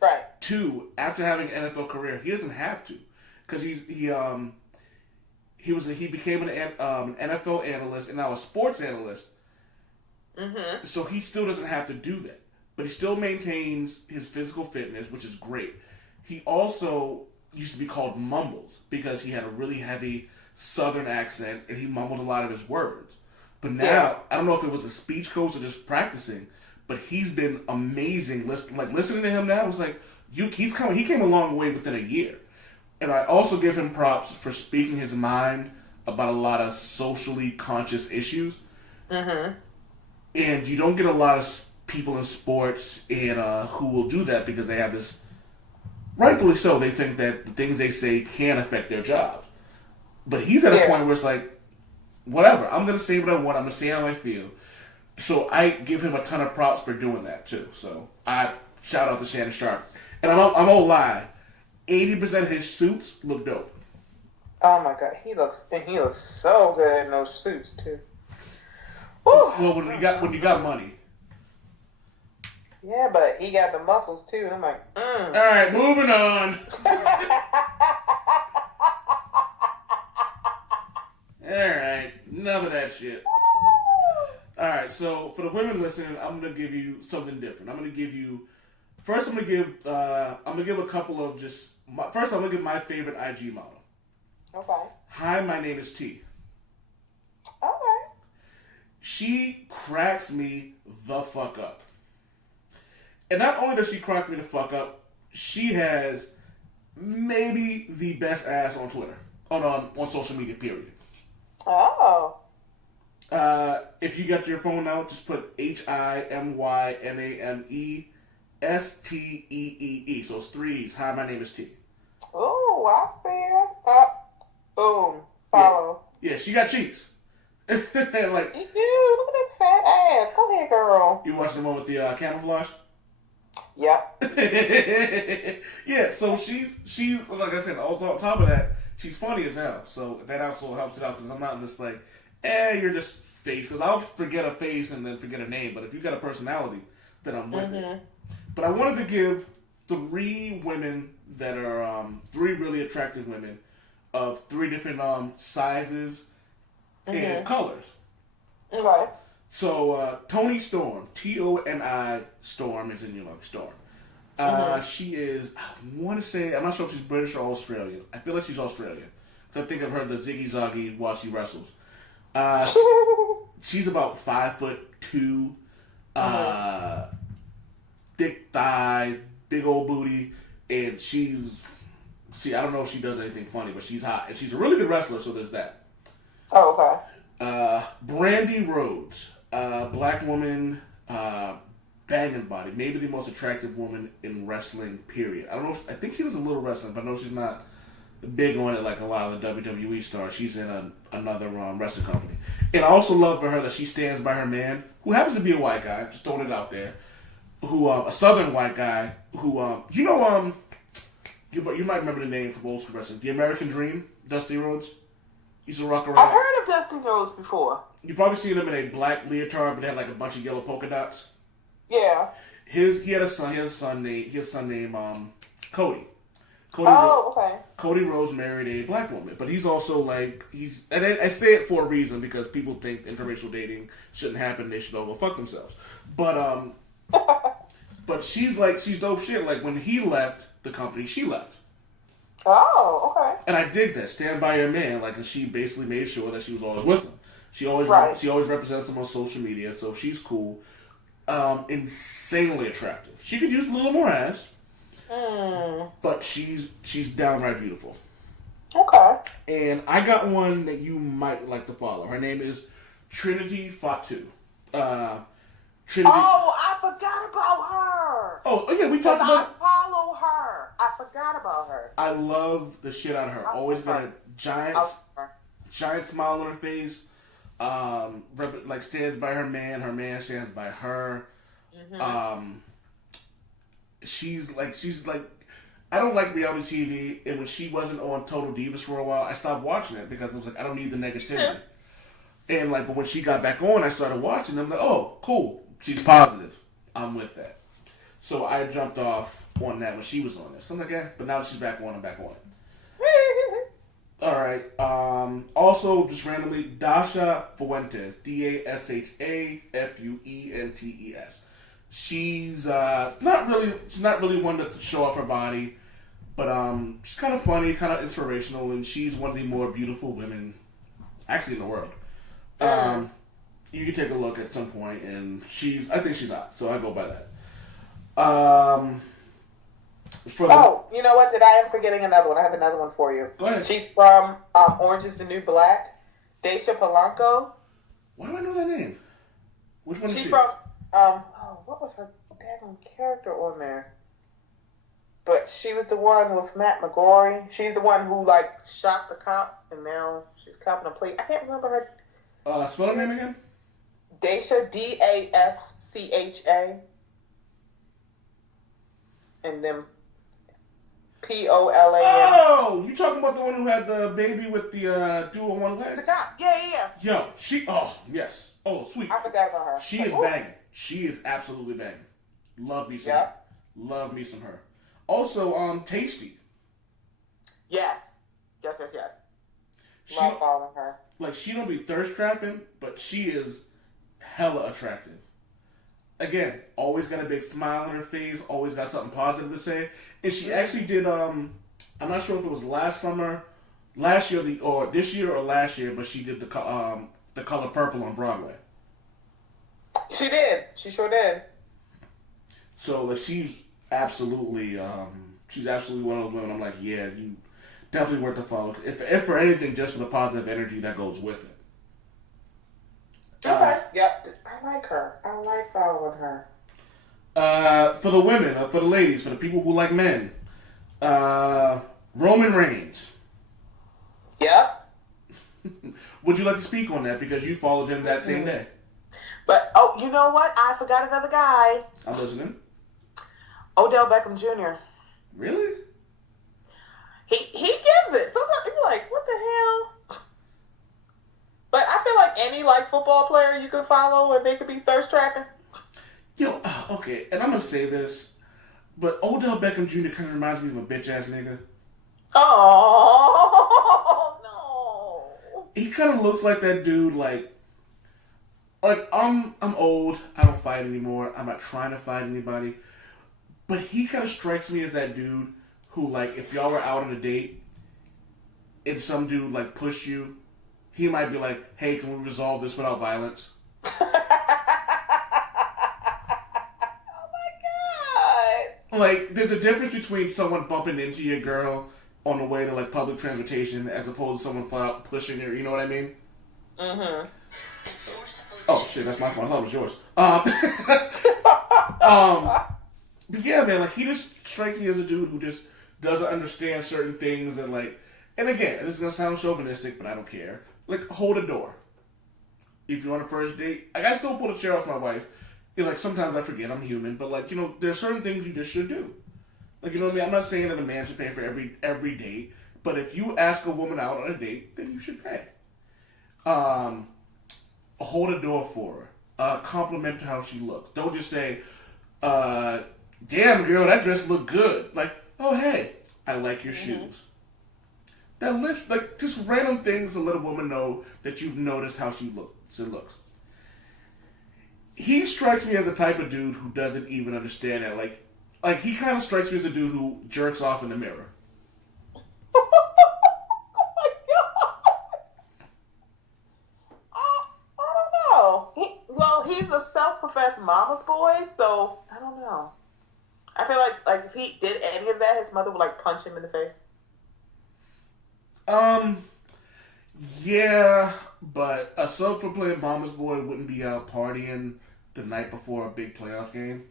Right. Two, after having an NFL career, he doesn't have to, because he became an NFL analyst and now a sports analyst. Mm-hmm. So he still doesn't have to do that, but he still maintains his physical fitness, which is great. He also used to be called Mumbles because he had a really heavy Southern accent and he mumbled a lot of his words. But now, I don't know if it was a speech coach or just practicing, but he's been amazing. Listening to him now, it's like, He came a long way within a year. And I also give him props for speaking his mind about a lot of socially conscious issues. Mm-hmm. And you don't get a lot of people in sports and who will do that because they have this, rightfully so, they think that the things they say can affect their jobs. But he's at a point where it's like, whatever, I'm going to say what I want, I'm going to say how I feel. So I give him a ton of props for doing that too. So I shout out to Shannon Sharp. And I won't lie, 80% of his suits look dope. Oh my god, he looks so good in those suits too. Whew. Well, when you got money. Yeah, but he got the muscles too, and I'm like, All right, moving on. All right, enough of that shit. All right, so for the women listening, I'm gonna give you something different. I'm gonna give a couple of first. I'm gonna give my favorite IG model. Okay. Hi, my name is T. Okay. She cracks me the fuck up. And not only does she crack me the fuck up, she has maybe the best ass on Twitter. On social media, period. Oh. If you got your phone out, just put HIMYNAMESTEEE. So it's 3 E's. Hi, my name is T. Oh, I see her. Boom. Follow. Yeah, she got cheeks. Like, You do. Look at this fat ass. Come here, girl. you watching the one with the camouflage? Yep. Yeah, so she's like I said, on top of that, she's funny as hell. So that also helps it out because I'm not just like, you're just face. Because I'll forget a face and then forget a name. But if you got a personality, then I'm with it. But I wanted to give 3 women that are 3 really attractive women of 3 different sizes and colors. Okay. So Toni Storm, Toni Storm is in Storm. She is, I want to say, I'm not sure if she's British or Australian. I feel like she's Australian. Because I think I've heard the Ziggy Zaggy while she wrestles. She's about 5'2", thick thighs, big old booty, and I don't know if she does anything funny, but she's hot. And she's a really good wrestler, so there's that. Oh, okay. Brandy Rhodes, black woman, banging body, maybe the most attractive woman in wrestling, period. I think she does a little wrestling, but I know she's not big on it like a lot of the WWE stars. She's in another wrestling company. And I also love for her that she stands by her man, who happens to be a white guy, just throwing it out there, who, a southern white guy, who, you might remember the name from old school wrestling, The American Dream, Dusty Rhodes. Used to rock around. I've heard of Dusty Rhodes before. You probably seen him in a black leotard, but it had like a bunch of yellow polka dots. Yeah. He had a son named Cody. Cody Rhodes married a black woman, but he's also like and I say it for a reason because people think interracial dating shouldn't happen. They should all go fuck themselves. But but she's dope shit. Like when he left the company, she left. Oh, okay. And I dig that. Stand by your man. Like, and she basically made sure that she was always with him. She always represents him on social media, so she's cool. Insanely attractive. She could use a little more ass, but she's downright beautiful. Okay. And I got one that you might like to follow. Her name is Trinity Fatu. Trinity. Oh, I forgot about her. Oh yeah, we talked about. I follow her. I forgot about her. I love the shit out of her. Always got a giant smile on her face. Like stands by her man stands by her. She's like I don't like reality TV, and when she wasn't on Total Divas for a while, I stopped watching it because I was like, I don't need the negativity. And like, but when she got back on, I started watching. I'm like, oh, cool. She's positive. I'm with that. So I jumped off on that when she was on this. I'm like, but now that she's back on, I'm back on it. All right. Also, just randomly, Dasha Fuentes, DashaFuentes. She's not really one to show off her body, but she's kind of funny, kind of inspirational, and she's one of the more beautiful women, actually, in the world. You can take a look at some point, and I think she's hot, so I go by that. Oh, you know what? I am forgetting another one. I have another one for you. Go ahead. She's from Orange is the New Black. Daisha Polanco. Why do I know that name? Which one is She's she? from what was her damn character on there? But she was the one with Matt McGorry. She's the one who like shot the cop, and now she's copping a plea. I can't remember her. Spell her name again. Daisha, Dascha, and then Polan. Oh, you talking about the one who had the baby with the dude on one The leg? cop. Yeah. Yo, she. Oh, yes. Oh, sweet. I forgot about her. She is Ooh. banging. She is absolutely banging. Love me some. Yeah. Her. Love me some her. Also, Tasty. Yes. She, Love following her. like, she don't be thirst trapping, but she is hella attractive. Again, always got a big smile on her face, always got something positive to say. And she actually did, I'm not sure if it was last year, or this year or last year, but she did the Color Purple on Broadway. She did. She sure did. So, like, she's absolutely one of those women. I'm like, yeah, you definitely worth the follow. If for anything, just for the positive energy that goes with it. Okay. Yep. I like her. I like following her. For the women, for the ladies, for the people who like men, Roman Reigns. Yep. Would you like to speak on that because you followed him that same day? But you know what? I forgot another guy. I'm listening. Odell Beckham Jr. Really? He gives it. Sometimes you're like, what the hell? But I feel like any like football player you could follow and they could be thirst trapping. Yo, okay, and I'm gonna say this, but Odell Beckham Jr. kind of reminds me of a bitch ass nigga. Oh no! He kind of looks like that dude. Like I'm old. I don't fight anymore. I'm not trying to fight anybody. But he kind of strikes me as that dude who, like, if y'all were out on a date and some dude like pushed you, he might be like, "Hey, can we resolve this without violence?" Like, there's a difference between someone bumping into your girl on the way to, like, public transportation as opposed to someone flat out pushing her, you know what I mean? Mm-hmm. Oh, shit, that's my phone. I thought it was yours. But yeah, man, like, he just strikes me as a dude who just doesn't understand certain things and, like, and again, this is going to sound chauvinistic, but I don't care. Like, hold a door. If you're on a first date, like, I still pull a chair off my wife. You know, like, sometimes I forget I'm human, but, like, you know, there's certain things you just should do. Like, you know what I mean? I'm not saying that a man should pay for every date, but if you ask a woman out on a date, then you should pay. Hold a door for her. Compliment how she looks. Don't just say, damn, girl, that dress look good. Like, oh, hey, I like your shoes. That lifts, like, just random things to let a woman know that you've noticed how she looks. He strikes me as a type of dude who doesn't even understand that. Like he kind of strikes me as a dude who jerks off in the mirror. He's a self-professed mama's boy, so I don't know. I feel like if he did any of that, his mother would like punch him in the face. Yeah, but a self-proclaimed mama's boy wouldn't be out partying the night before a big playoff game.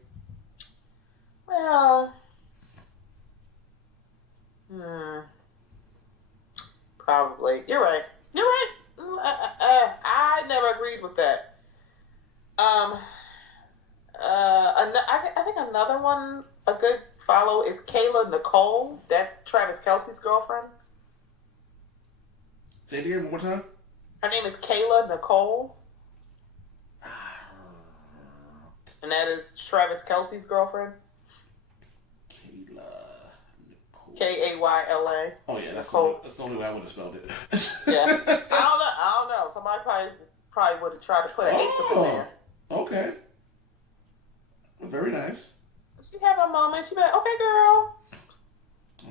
Well, probably. You're right. I never agreed with that. I think another one, a good follow is Kayla Nicole. That's Travis Kelce's girlfriend. Say it again one more time. Her name is Kayla Nicole. And that is Travis Kelce's girlfriend. Kayla Nicole. Kayla. Oh yeah, that's Nicole. the only way I would have spelled it. Yeah. I don't know. Somebody probably would have tried to put an H up in there. Okay. Very nice. She have a moment. She be like, okay, girl.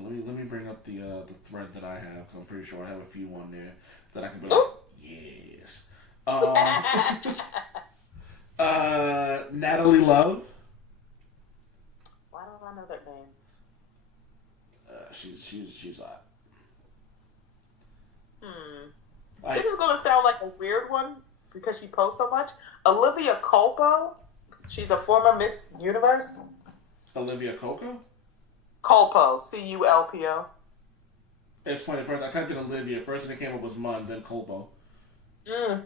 Let me bring up the thread that I have, because I'm pretty sure I have a few on there that I can be like, yes. Natalie Love. Why don't I know that name? she's hot. This is gonna sound like a weird one because she posts so much. Olivia Culpo, she's a former Miss Universe. Olivia Coco? Culpo, Culpo. It's funny. First, I typed in Olivia. First thing that came up was Munn, then Colpo. Yeah,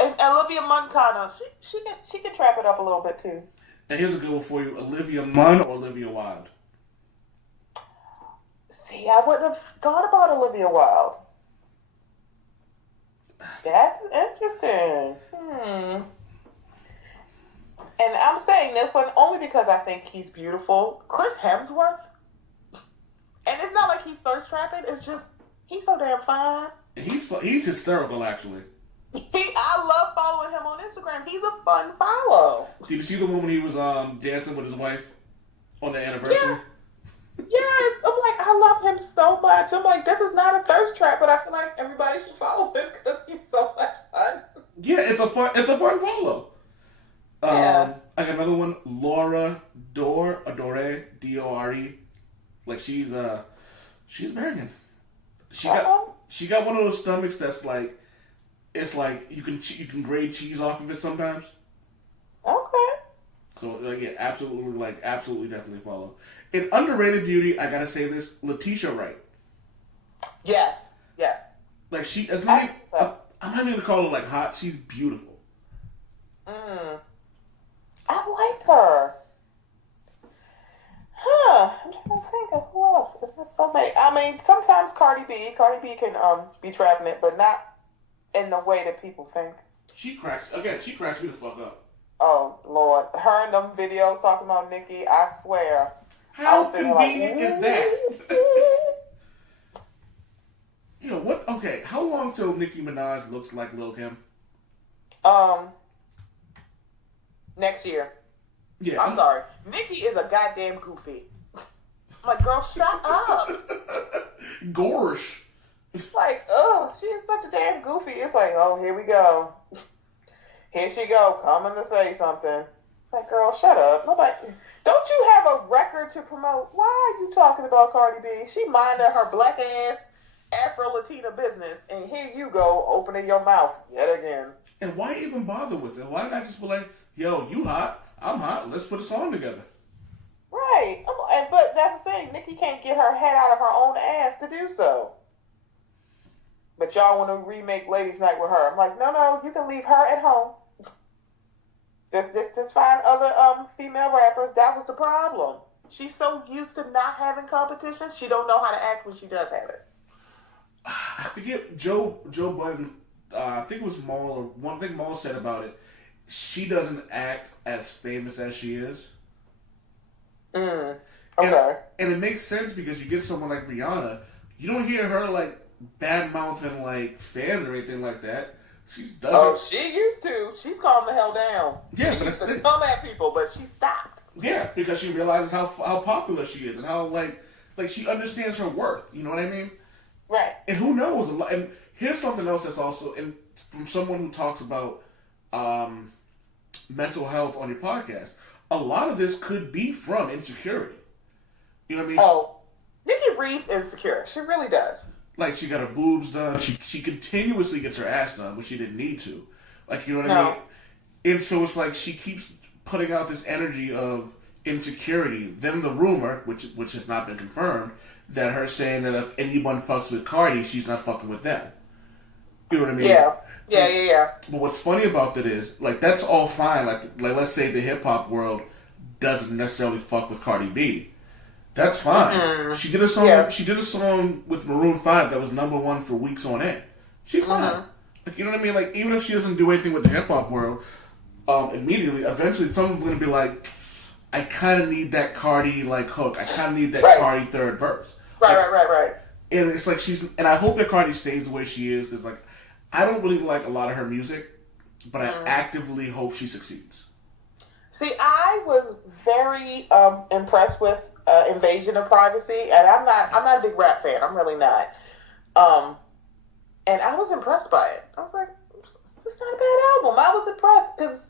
and Olivia Munn kind of she can trap it up a little bit too. And here's a good one for you: Olivia Munn or Olivia Wilde? See, I wouldn't have thought about Olivia Wilde. That's interesting. And I'm saying this one only because I think he's beautiful. Chris Hemsworth. And it's not like he's thirst trapping. It's just he's so damn fine. He's hysterical, actually. I love following him on Instagram. He's a fun follow. Did you see the one when he was dancing with his wife on the anniversary? Yeah. Yes, I'm like, I love him so much. I'm like, this is not a thirst trap, but I feel like everybody should follow him because he's so much fun. Yeah, it's a fun follow. Yeah. I got another one, Laura Adore, Dore. Like she's banging. She got one of those stomachs that's like, it's like you can grate cheese off of it sometimes. Okay. So yeah, absolutely definitely follow. In underrated beauty, I gotta say this, Letitia Wright. Yes. Like I'm not even gonna call her like hot. She's beautiful. I like her. I'm trying to think of who else. Is there so many? I mean, sometimes Cardi B can be trapping it, but not in the way that people think. She cracks me the fuck up. Oh Lord, her and them videos talking about Nicki, I swear. How convenient is that? What? Okay, how long till Nicki Minaj looks like Lil Kim? Next year. Yeah, I'm sorry. Nicki is a goddamn goofy. I'm like, girl, shut up. Gorsh. It's like, she is such a damn goofy. It's like, oh, here we go. Here she go, coming to say something. Like, girl, shut up. Nobody. Don't you have a record to promote? Why are you talking about Cardi B? She minded her black ass Afro-Latina business, and here you go, opening your mouth yet again. And why even bother with it? Why not just be like, yo, you hot, I'm hot, let's put a song together? Right. But that's the thing. Nicki can't get her head out of her own ass to do so. But y'all want to remake Ladies Night with her. I'm like, no, you can leave her at home. Just find other female rappers. That was the problem. She's so used to not having competition, she don't know how to act when she does have it. I forget Joe Budden. I think it was Maul. Or one thing Maul said about it. She doesn't act as famous as she is. Okay. And it makes sense because you get someone like Rihanna. You don't hear her like bad mouthing like fans or anything like that. She used to. She's calmed the hell down. Yeah, she but used to come at people, but she stopped. Yeah, because she realizes how popular she is and how like she understands her worth. You know what I mean? Right. And who knows? And here's something else that's also from someone who talks about mental health on your podcast. A lot of this could be from insecurity. You know what I mean? Oh, Nicki breathes insecure. She really does. Like, she got her boobs done. She continuously gets her ass done, which she didn't need to. Like, you know what I mean? And so it's like she keeps putting out this energy of insecurity. Then the rumor, which has not been confirmed, that her saying that if anyone fucks with Cardi, she's not fucking with them. You know what I mean? Yeah. But what's funny about that is, like, that's all fine. Like let's say the hip-hop world doesn't necessarily fuck with Cardi B. That's fine. Mm-hmm. She did a song. Yeah. She did a song with Maroon 5 that was #1 for weeks on end. She's fine. Like, you know what I mean? Like, even if she doesn't do anything with the hip hop world, eventually, someone's gonna be like, I kind of need that Cardi like hook. I kind of need that Cardi third verse. Right. And it's like and I hope that Cardi stays the way she is because like I don't really like a lot of her music, but I actively hope she succeeds. See, I was very impressed with Invasion of Privacy, and I'm not a big rap fan. I'm really not. And I was impressed by it. I was like, it's not a bad album. I was impressed because,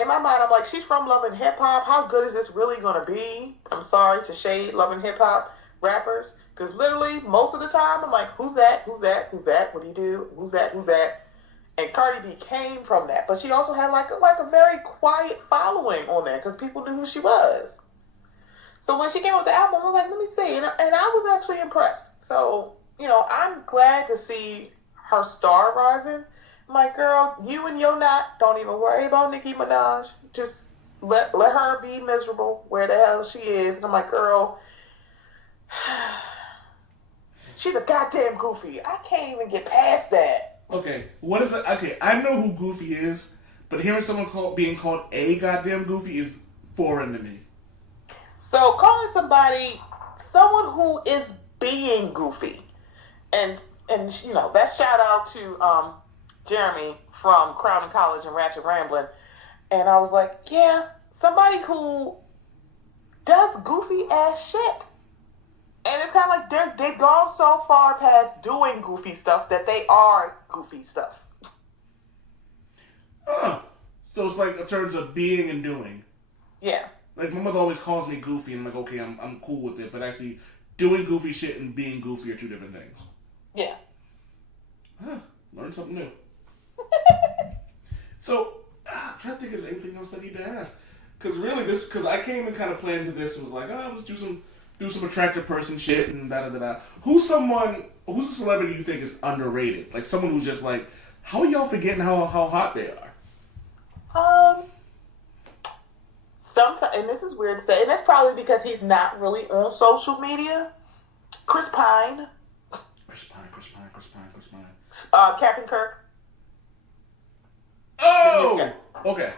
in my mind, I'm like, she's from Love and Hip Hop. How good is this really gonna be? I'm sorry to shade Love and Hip Hop rappers, because literally most of the time, I'm like, who's that? Who's that? Who's that? What do you do? Who's that? Who's that? And Cardi B came from that, but she also had like a very quiet following on there because people knew who she was. So when she came out with the album, I was like, let me see, and I was actually impressed. So I'm glad to see her star rising. I'm like, girl, you and your knot, don't even worry about Nicki Minaj. Just let her be miserable where the hell she is. And I'm like, girl, she's a goddamn goofy. I can't even get past that. Okay, what is it? Okay, I know who Goofy is, but hearing someone being called a goddamn Goofy is foreign to me. So calling somebody someone who is being goofy, and that shout out to Jeremy from Crown and College and Ratchet Ramblin', and I was like, yeah, somebody who does goofy ass shit. And it's kind of like they've gone so far past doing goofy stuff that they are goofy stuff. Oh, so it's like in terms of being and doing. Yeah. Like my mother always calls me goofy, and I'm like, okay, I'm cool with it. But actually, doing goofy shit and being goofy are two different things. Yeah. Learn something new. So I'm trying to think of anything else I need to ask. Because I came and kind of planned to this and was like, let's do some attractive person shit and da-da-da-da. Who's a celebrity you think is underrated? Like someone who's just like, how are y'all forgetting how hot they are? Sometimes, and this is weird to say, and that's probably because he's not really on social media. Chris Pine. Chris Pine. Captain Kirk. Oh! Okay.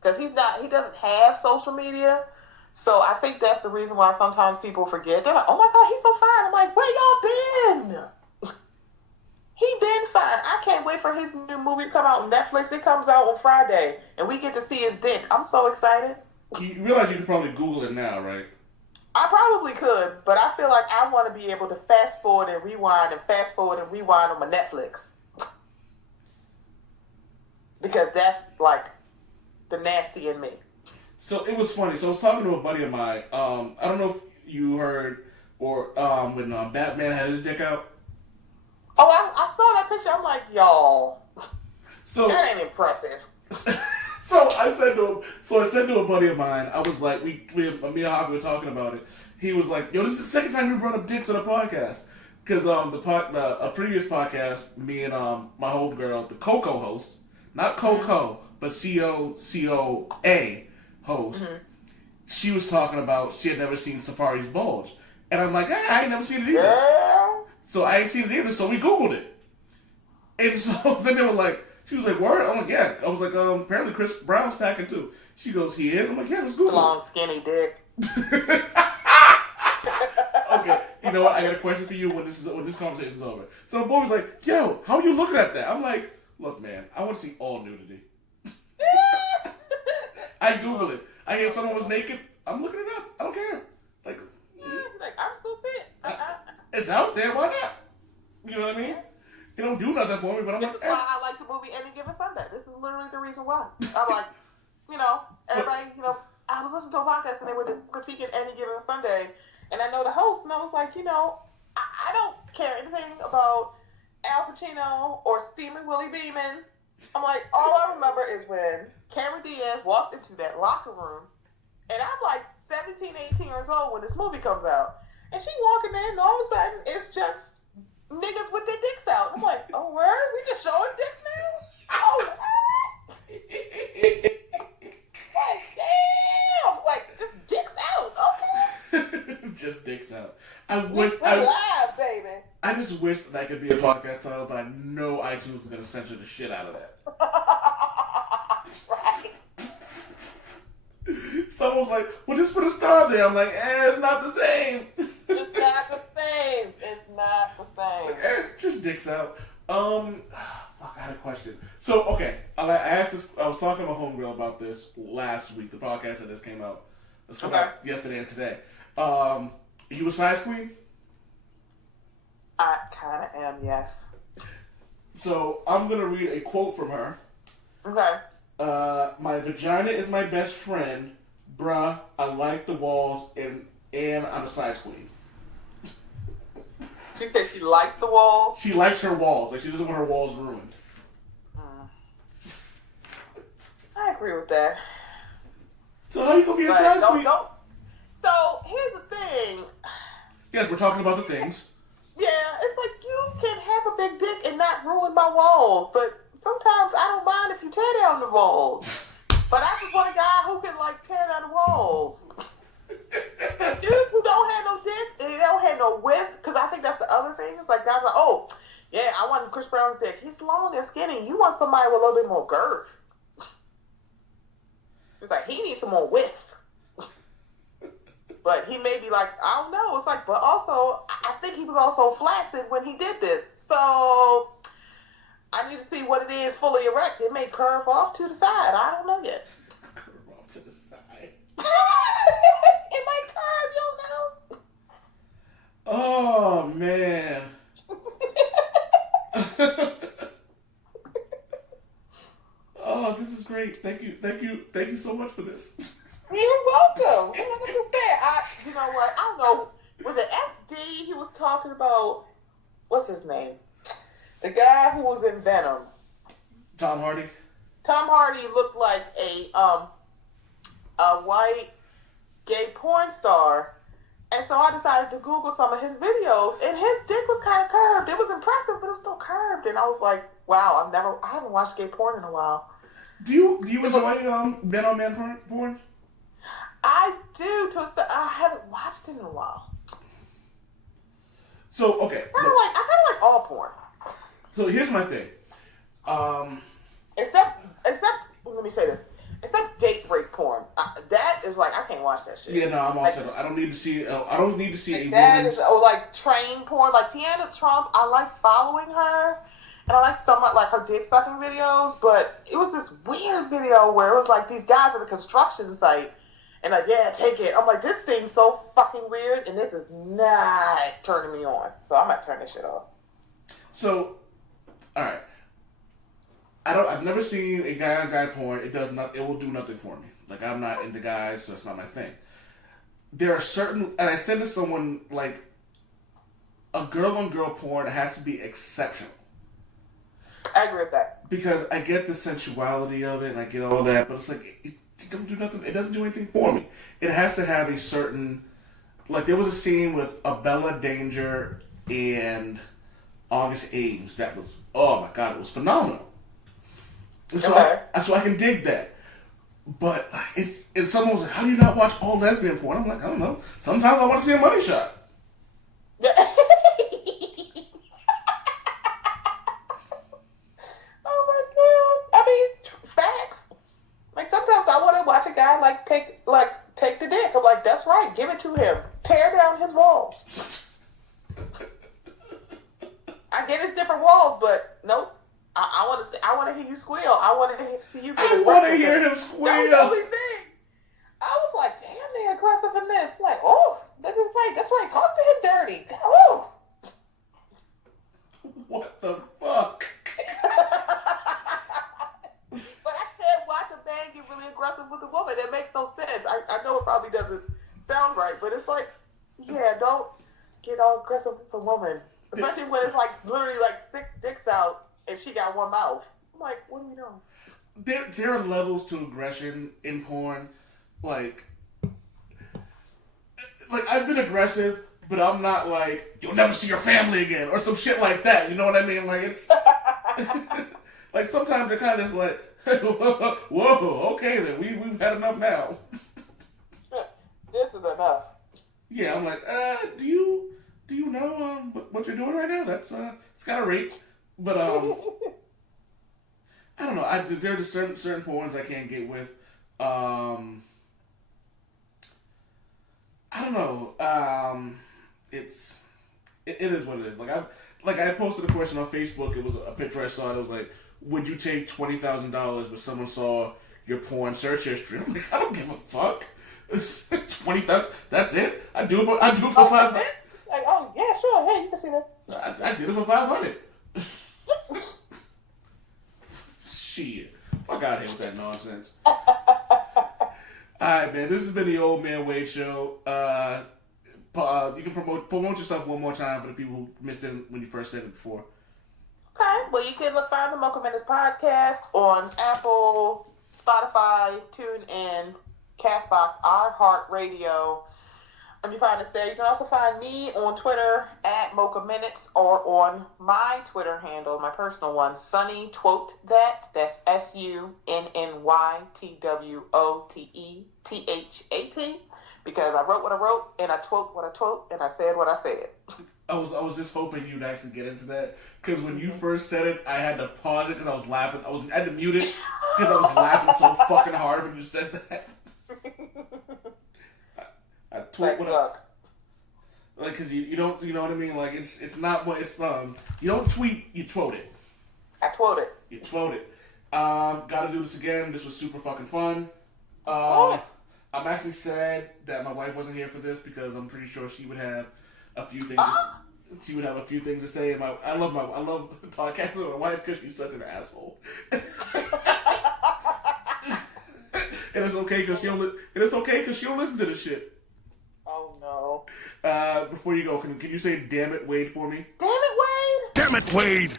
Because he doesn't have social media. So I think that's the reason why sometimes people forget. They're like, oh my God, he's so fine. I'm like, where y'all been? He been fine. I can't wait for his new movie to come out on Netflix. It comes out on Friday, and we get to see his dick. I'm so excited. You realize you can probably Google it now, right? I probably could, but I feel like I want to be able to fast forward and rewind on my Netflix. Because that's like the nasty in me. So it was funny. So I was talking to a buddy of mine. I don't know if you heard or when Batman had his dick out. Oh, I saw that picture. I'm like, y'all. So that ain't impressive. So I said to a buddy of mine, I was like, me and Javi were talking about it. He was like, yo, this is the second time you brought up dicks on a podcast. Because a previous podcast, me and my homegirl, the Coco host, not Coco, but COCOA host, she was talking about she had never seen Safari's bulge. And I'm like, I ain't never seen it either. Yeah. So I ain't seen it either, so we Googled it. And so then they were like, she was like, word? I'm like, yeah. I was like, apparently Chris Brown's packing too. She goes, he is? I'm like, yeah, let's Google it. Long, skinny dick. Okay, you know what? I got a question for you when this conversation's over. So my boy was like, yo, how are you looking at that? I'm like, look, man, I want to see all nudity. I Google it. I hear someone was naked. I'm looking it up. I don't care. Like I'm still see it. It's out there. Why not? You know what I mean? It don't do nothing for me, but I'm this like, is why I like the movie Any Given Sunday. This is literally the reason why. I'm like, everybody, I was listening to a podcast and they were critiquing Any Given Sunday, and I know the host, and I was like, I don't care anything about Al Pacino or Steaming Willie Beeman. I'm like, all I remember is when Cameron Diaz walked into that locker room, and I'm like 17, 18 years old when this movie comes out, and she walking in, and all of a sudden, it's just niggas with their dicks out. I'm like, oh, word? We just showing dicks now? Oh, word? Like, damn! Like, just dicks out, okay? Just dicks out. We're live, baby. I just wish that could be a podcast title, but I know iTunes is going to censor the shit out of that. Right. Someone's like, well, just put a star there. I'm like, it's not the same. It's not the same. It's not the same. Just dicks out. Fuck, I had a question. So, okay, I asked this. I was talking to my homegirl about this last week. The podcast that just came out. Let's come out yesterday and today. You a size queen? I kind of am, yes. So I'm gonna read a quote from her. Okay. My vagina is my best friend. Bruh, I like the walls, and I'm a size queen. She said she likes the walls. She likes her walls. Like, she doesn't want her walls ruined. I agree with that. So how you gonna be a size queen? No. So here's the thing. Yes, we're talking about the things. Yeah, it's like you can have a big dick and not ruin my walls, but sometimes I don't mind if you tear down the walls. But I just want a guy who can like tear down the walls. Dudes who don't have no dick, they don't have no width, because I think that's the other thing. It's like guys are like, oh, yeah, I want Chris Brown's dick. He's long and skinny. You want somebody with a little bit more girth. It's like he needs some more width. But he may be like, I don't know. It's like, but also, I think he was also flaccid when he did this. So I need to see what it is fully erect. It may curve off to the side. I don't know yet. Curve off to the side. It might curve, you don't know. Oh, man. Oh, this is great. Thank you so much for this. You're welcome. And like I just said, you know what? I don't know. Was it XD? He was talking about, what's his name? The guy who was in Venom. Tom Hardy. Tom Hardy looked like a white gay porn star. And so I decided to Google some of his videos, and his dick was kind of curved. It was impressive, but it was still curved. And I was like, wow, I haven't watched gay porn in a while. Do you enjoy men on men porn? I do. I haven't watched it in a while. So okay, I kind of like all porn. So here's my thing. Except, let me say this. Except date rape porn. That is like, I can't watch that shit. Yeah, no, I'm all set up. I don't need to see. I don't need to see a that woman. or like train porn. Like Tiana Trump, I like following her, and I like somewhat like her dick sucking videos. But it was this weird video where it was like these guys at a construction site, and like, yeah, take it. I'm like, this seems so fucking weird, and this is not turning me on. So I might turn this shit off. So, all right. I've never seen a guy on guy porn. It will do nothing for me. Like, I'm not into guys, so that's not my thing. There are certain, and I said to someone, like, a girl on girl porn has to be exceptional. I agree with that. Because I get the sensuality of it, and I get all that, but it's like, it doesn't do nothing. It doesn't do anything for me. It has to have a certain, like, there was a scene with a Bella Danger and August Ames that was, oh my God, it was phenomenal. So, Okay. So I can dig that. But if someone was like, how do you not watch all lesbian porn? I'm like, I don't know. Sometimes I want to see a money shot. Oh my God. I mean, facts. Like sometimes I want to watch a guy take the dick. I'm like, that's right, give it to him. Tear down his walls. I get it's different walls, but nope. I want to hear you squeal. I want to see you. I want to hear him squeal. That was the only thing. I was like, damn, they're aggressive in this. Like, oh, that's right. Talk to him dirty. Oh. What the fuck? But I can't watch a man get really aggressive with a woman. That makes no sense. I know it probably doesn't sound right, but it's like, yeah, don't get all aggressive with a woman. Especially when it's like literally like 6 dicks out and she got one mouth. I'm like, what are we doing? There are levels to aggression in porn. Like I've been aggressive, but I'm not like, you'll never see your family again or some shit like that. You know what I mean? Like it's like sometimes they're kind of just like, whoa, okay then, we've had enough now. This is enough. Yeah, I'm like, do you know what you're doing right now? That's it's kind of rape, but I don't know. There are just certain porns I can't get with. I don't know. It is what it is. Like I posted a question on Facebook. It was a picture I saw. It was like, would you take $20,000 if someone saw your porn search history? I'm like, I don't give a fuck. It's 20,000. That's it. I do it for $500. It's like, oh yeah, sure. Hey, you can see this. I did it for $500. Shit. Fuck out of here with that nonsense. Alright, man. This has been the Old Man Wade Show. You can promote yourself one more time for the people who missed it when you first said it before. Okay, well, you can find the Mocha Minutes podcast on Apple, Spotify, TuneIn, Castbox, iHeartRadio. You find us there. You can also find me on Twitter at Mocha Minutes or on my Twitter handle, my personal one, Sunny Twote That. That's SUNNYTWOTETHAT. Because I wrote what I wrote, and I twote what I twote, and I said what I said. I was just hoping you'd actually get into that, because when you first said it, I had to pause it because I was laughing. I had to mute it because I was laughing so fucking hard when you said that. I twote what I, like, because you don't, you know what I mean? Like, it's not what it's you don't tweet, you twote it. I twote it. You twote it. Got to do this again. This was super fucking fun. I'm actually sad that my wife wasn't here for this because I'm pretty sure she would have a few things. She would have a few things to say. And I love podcasting with my wife because she's such an asshole. And it's okay because she don't. She don't listen to this shit. Oh no! Before you go, can you say "Damn it, Wade" for me? Damn it, Wade! Damn it, Wade!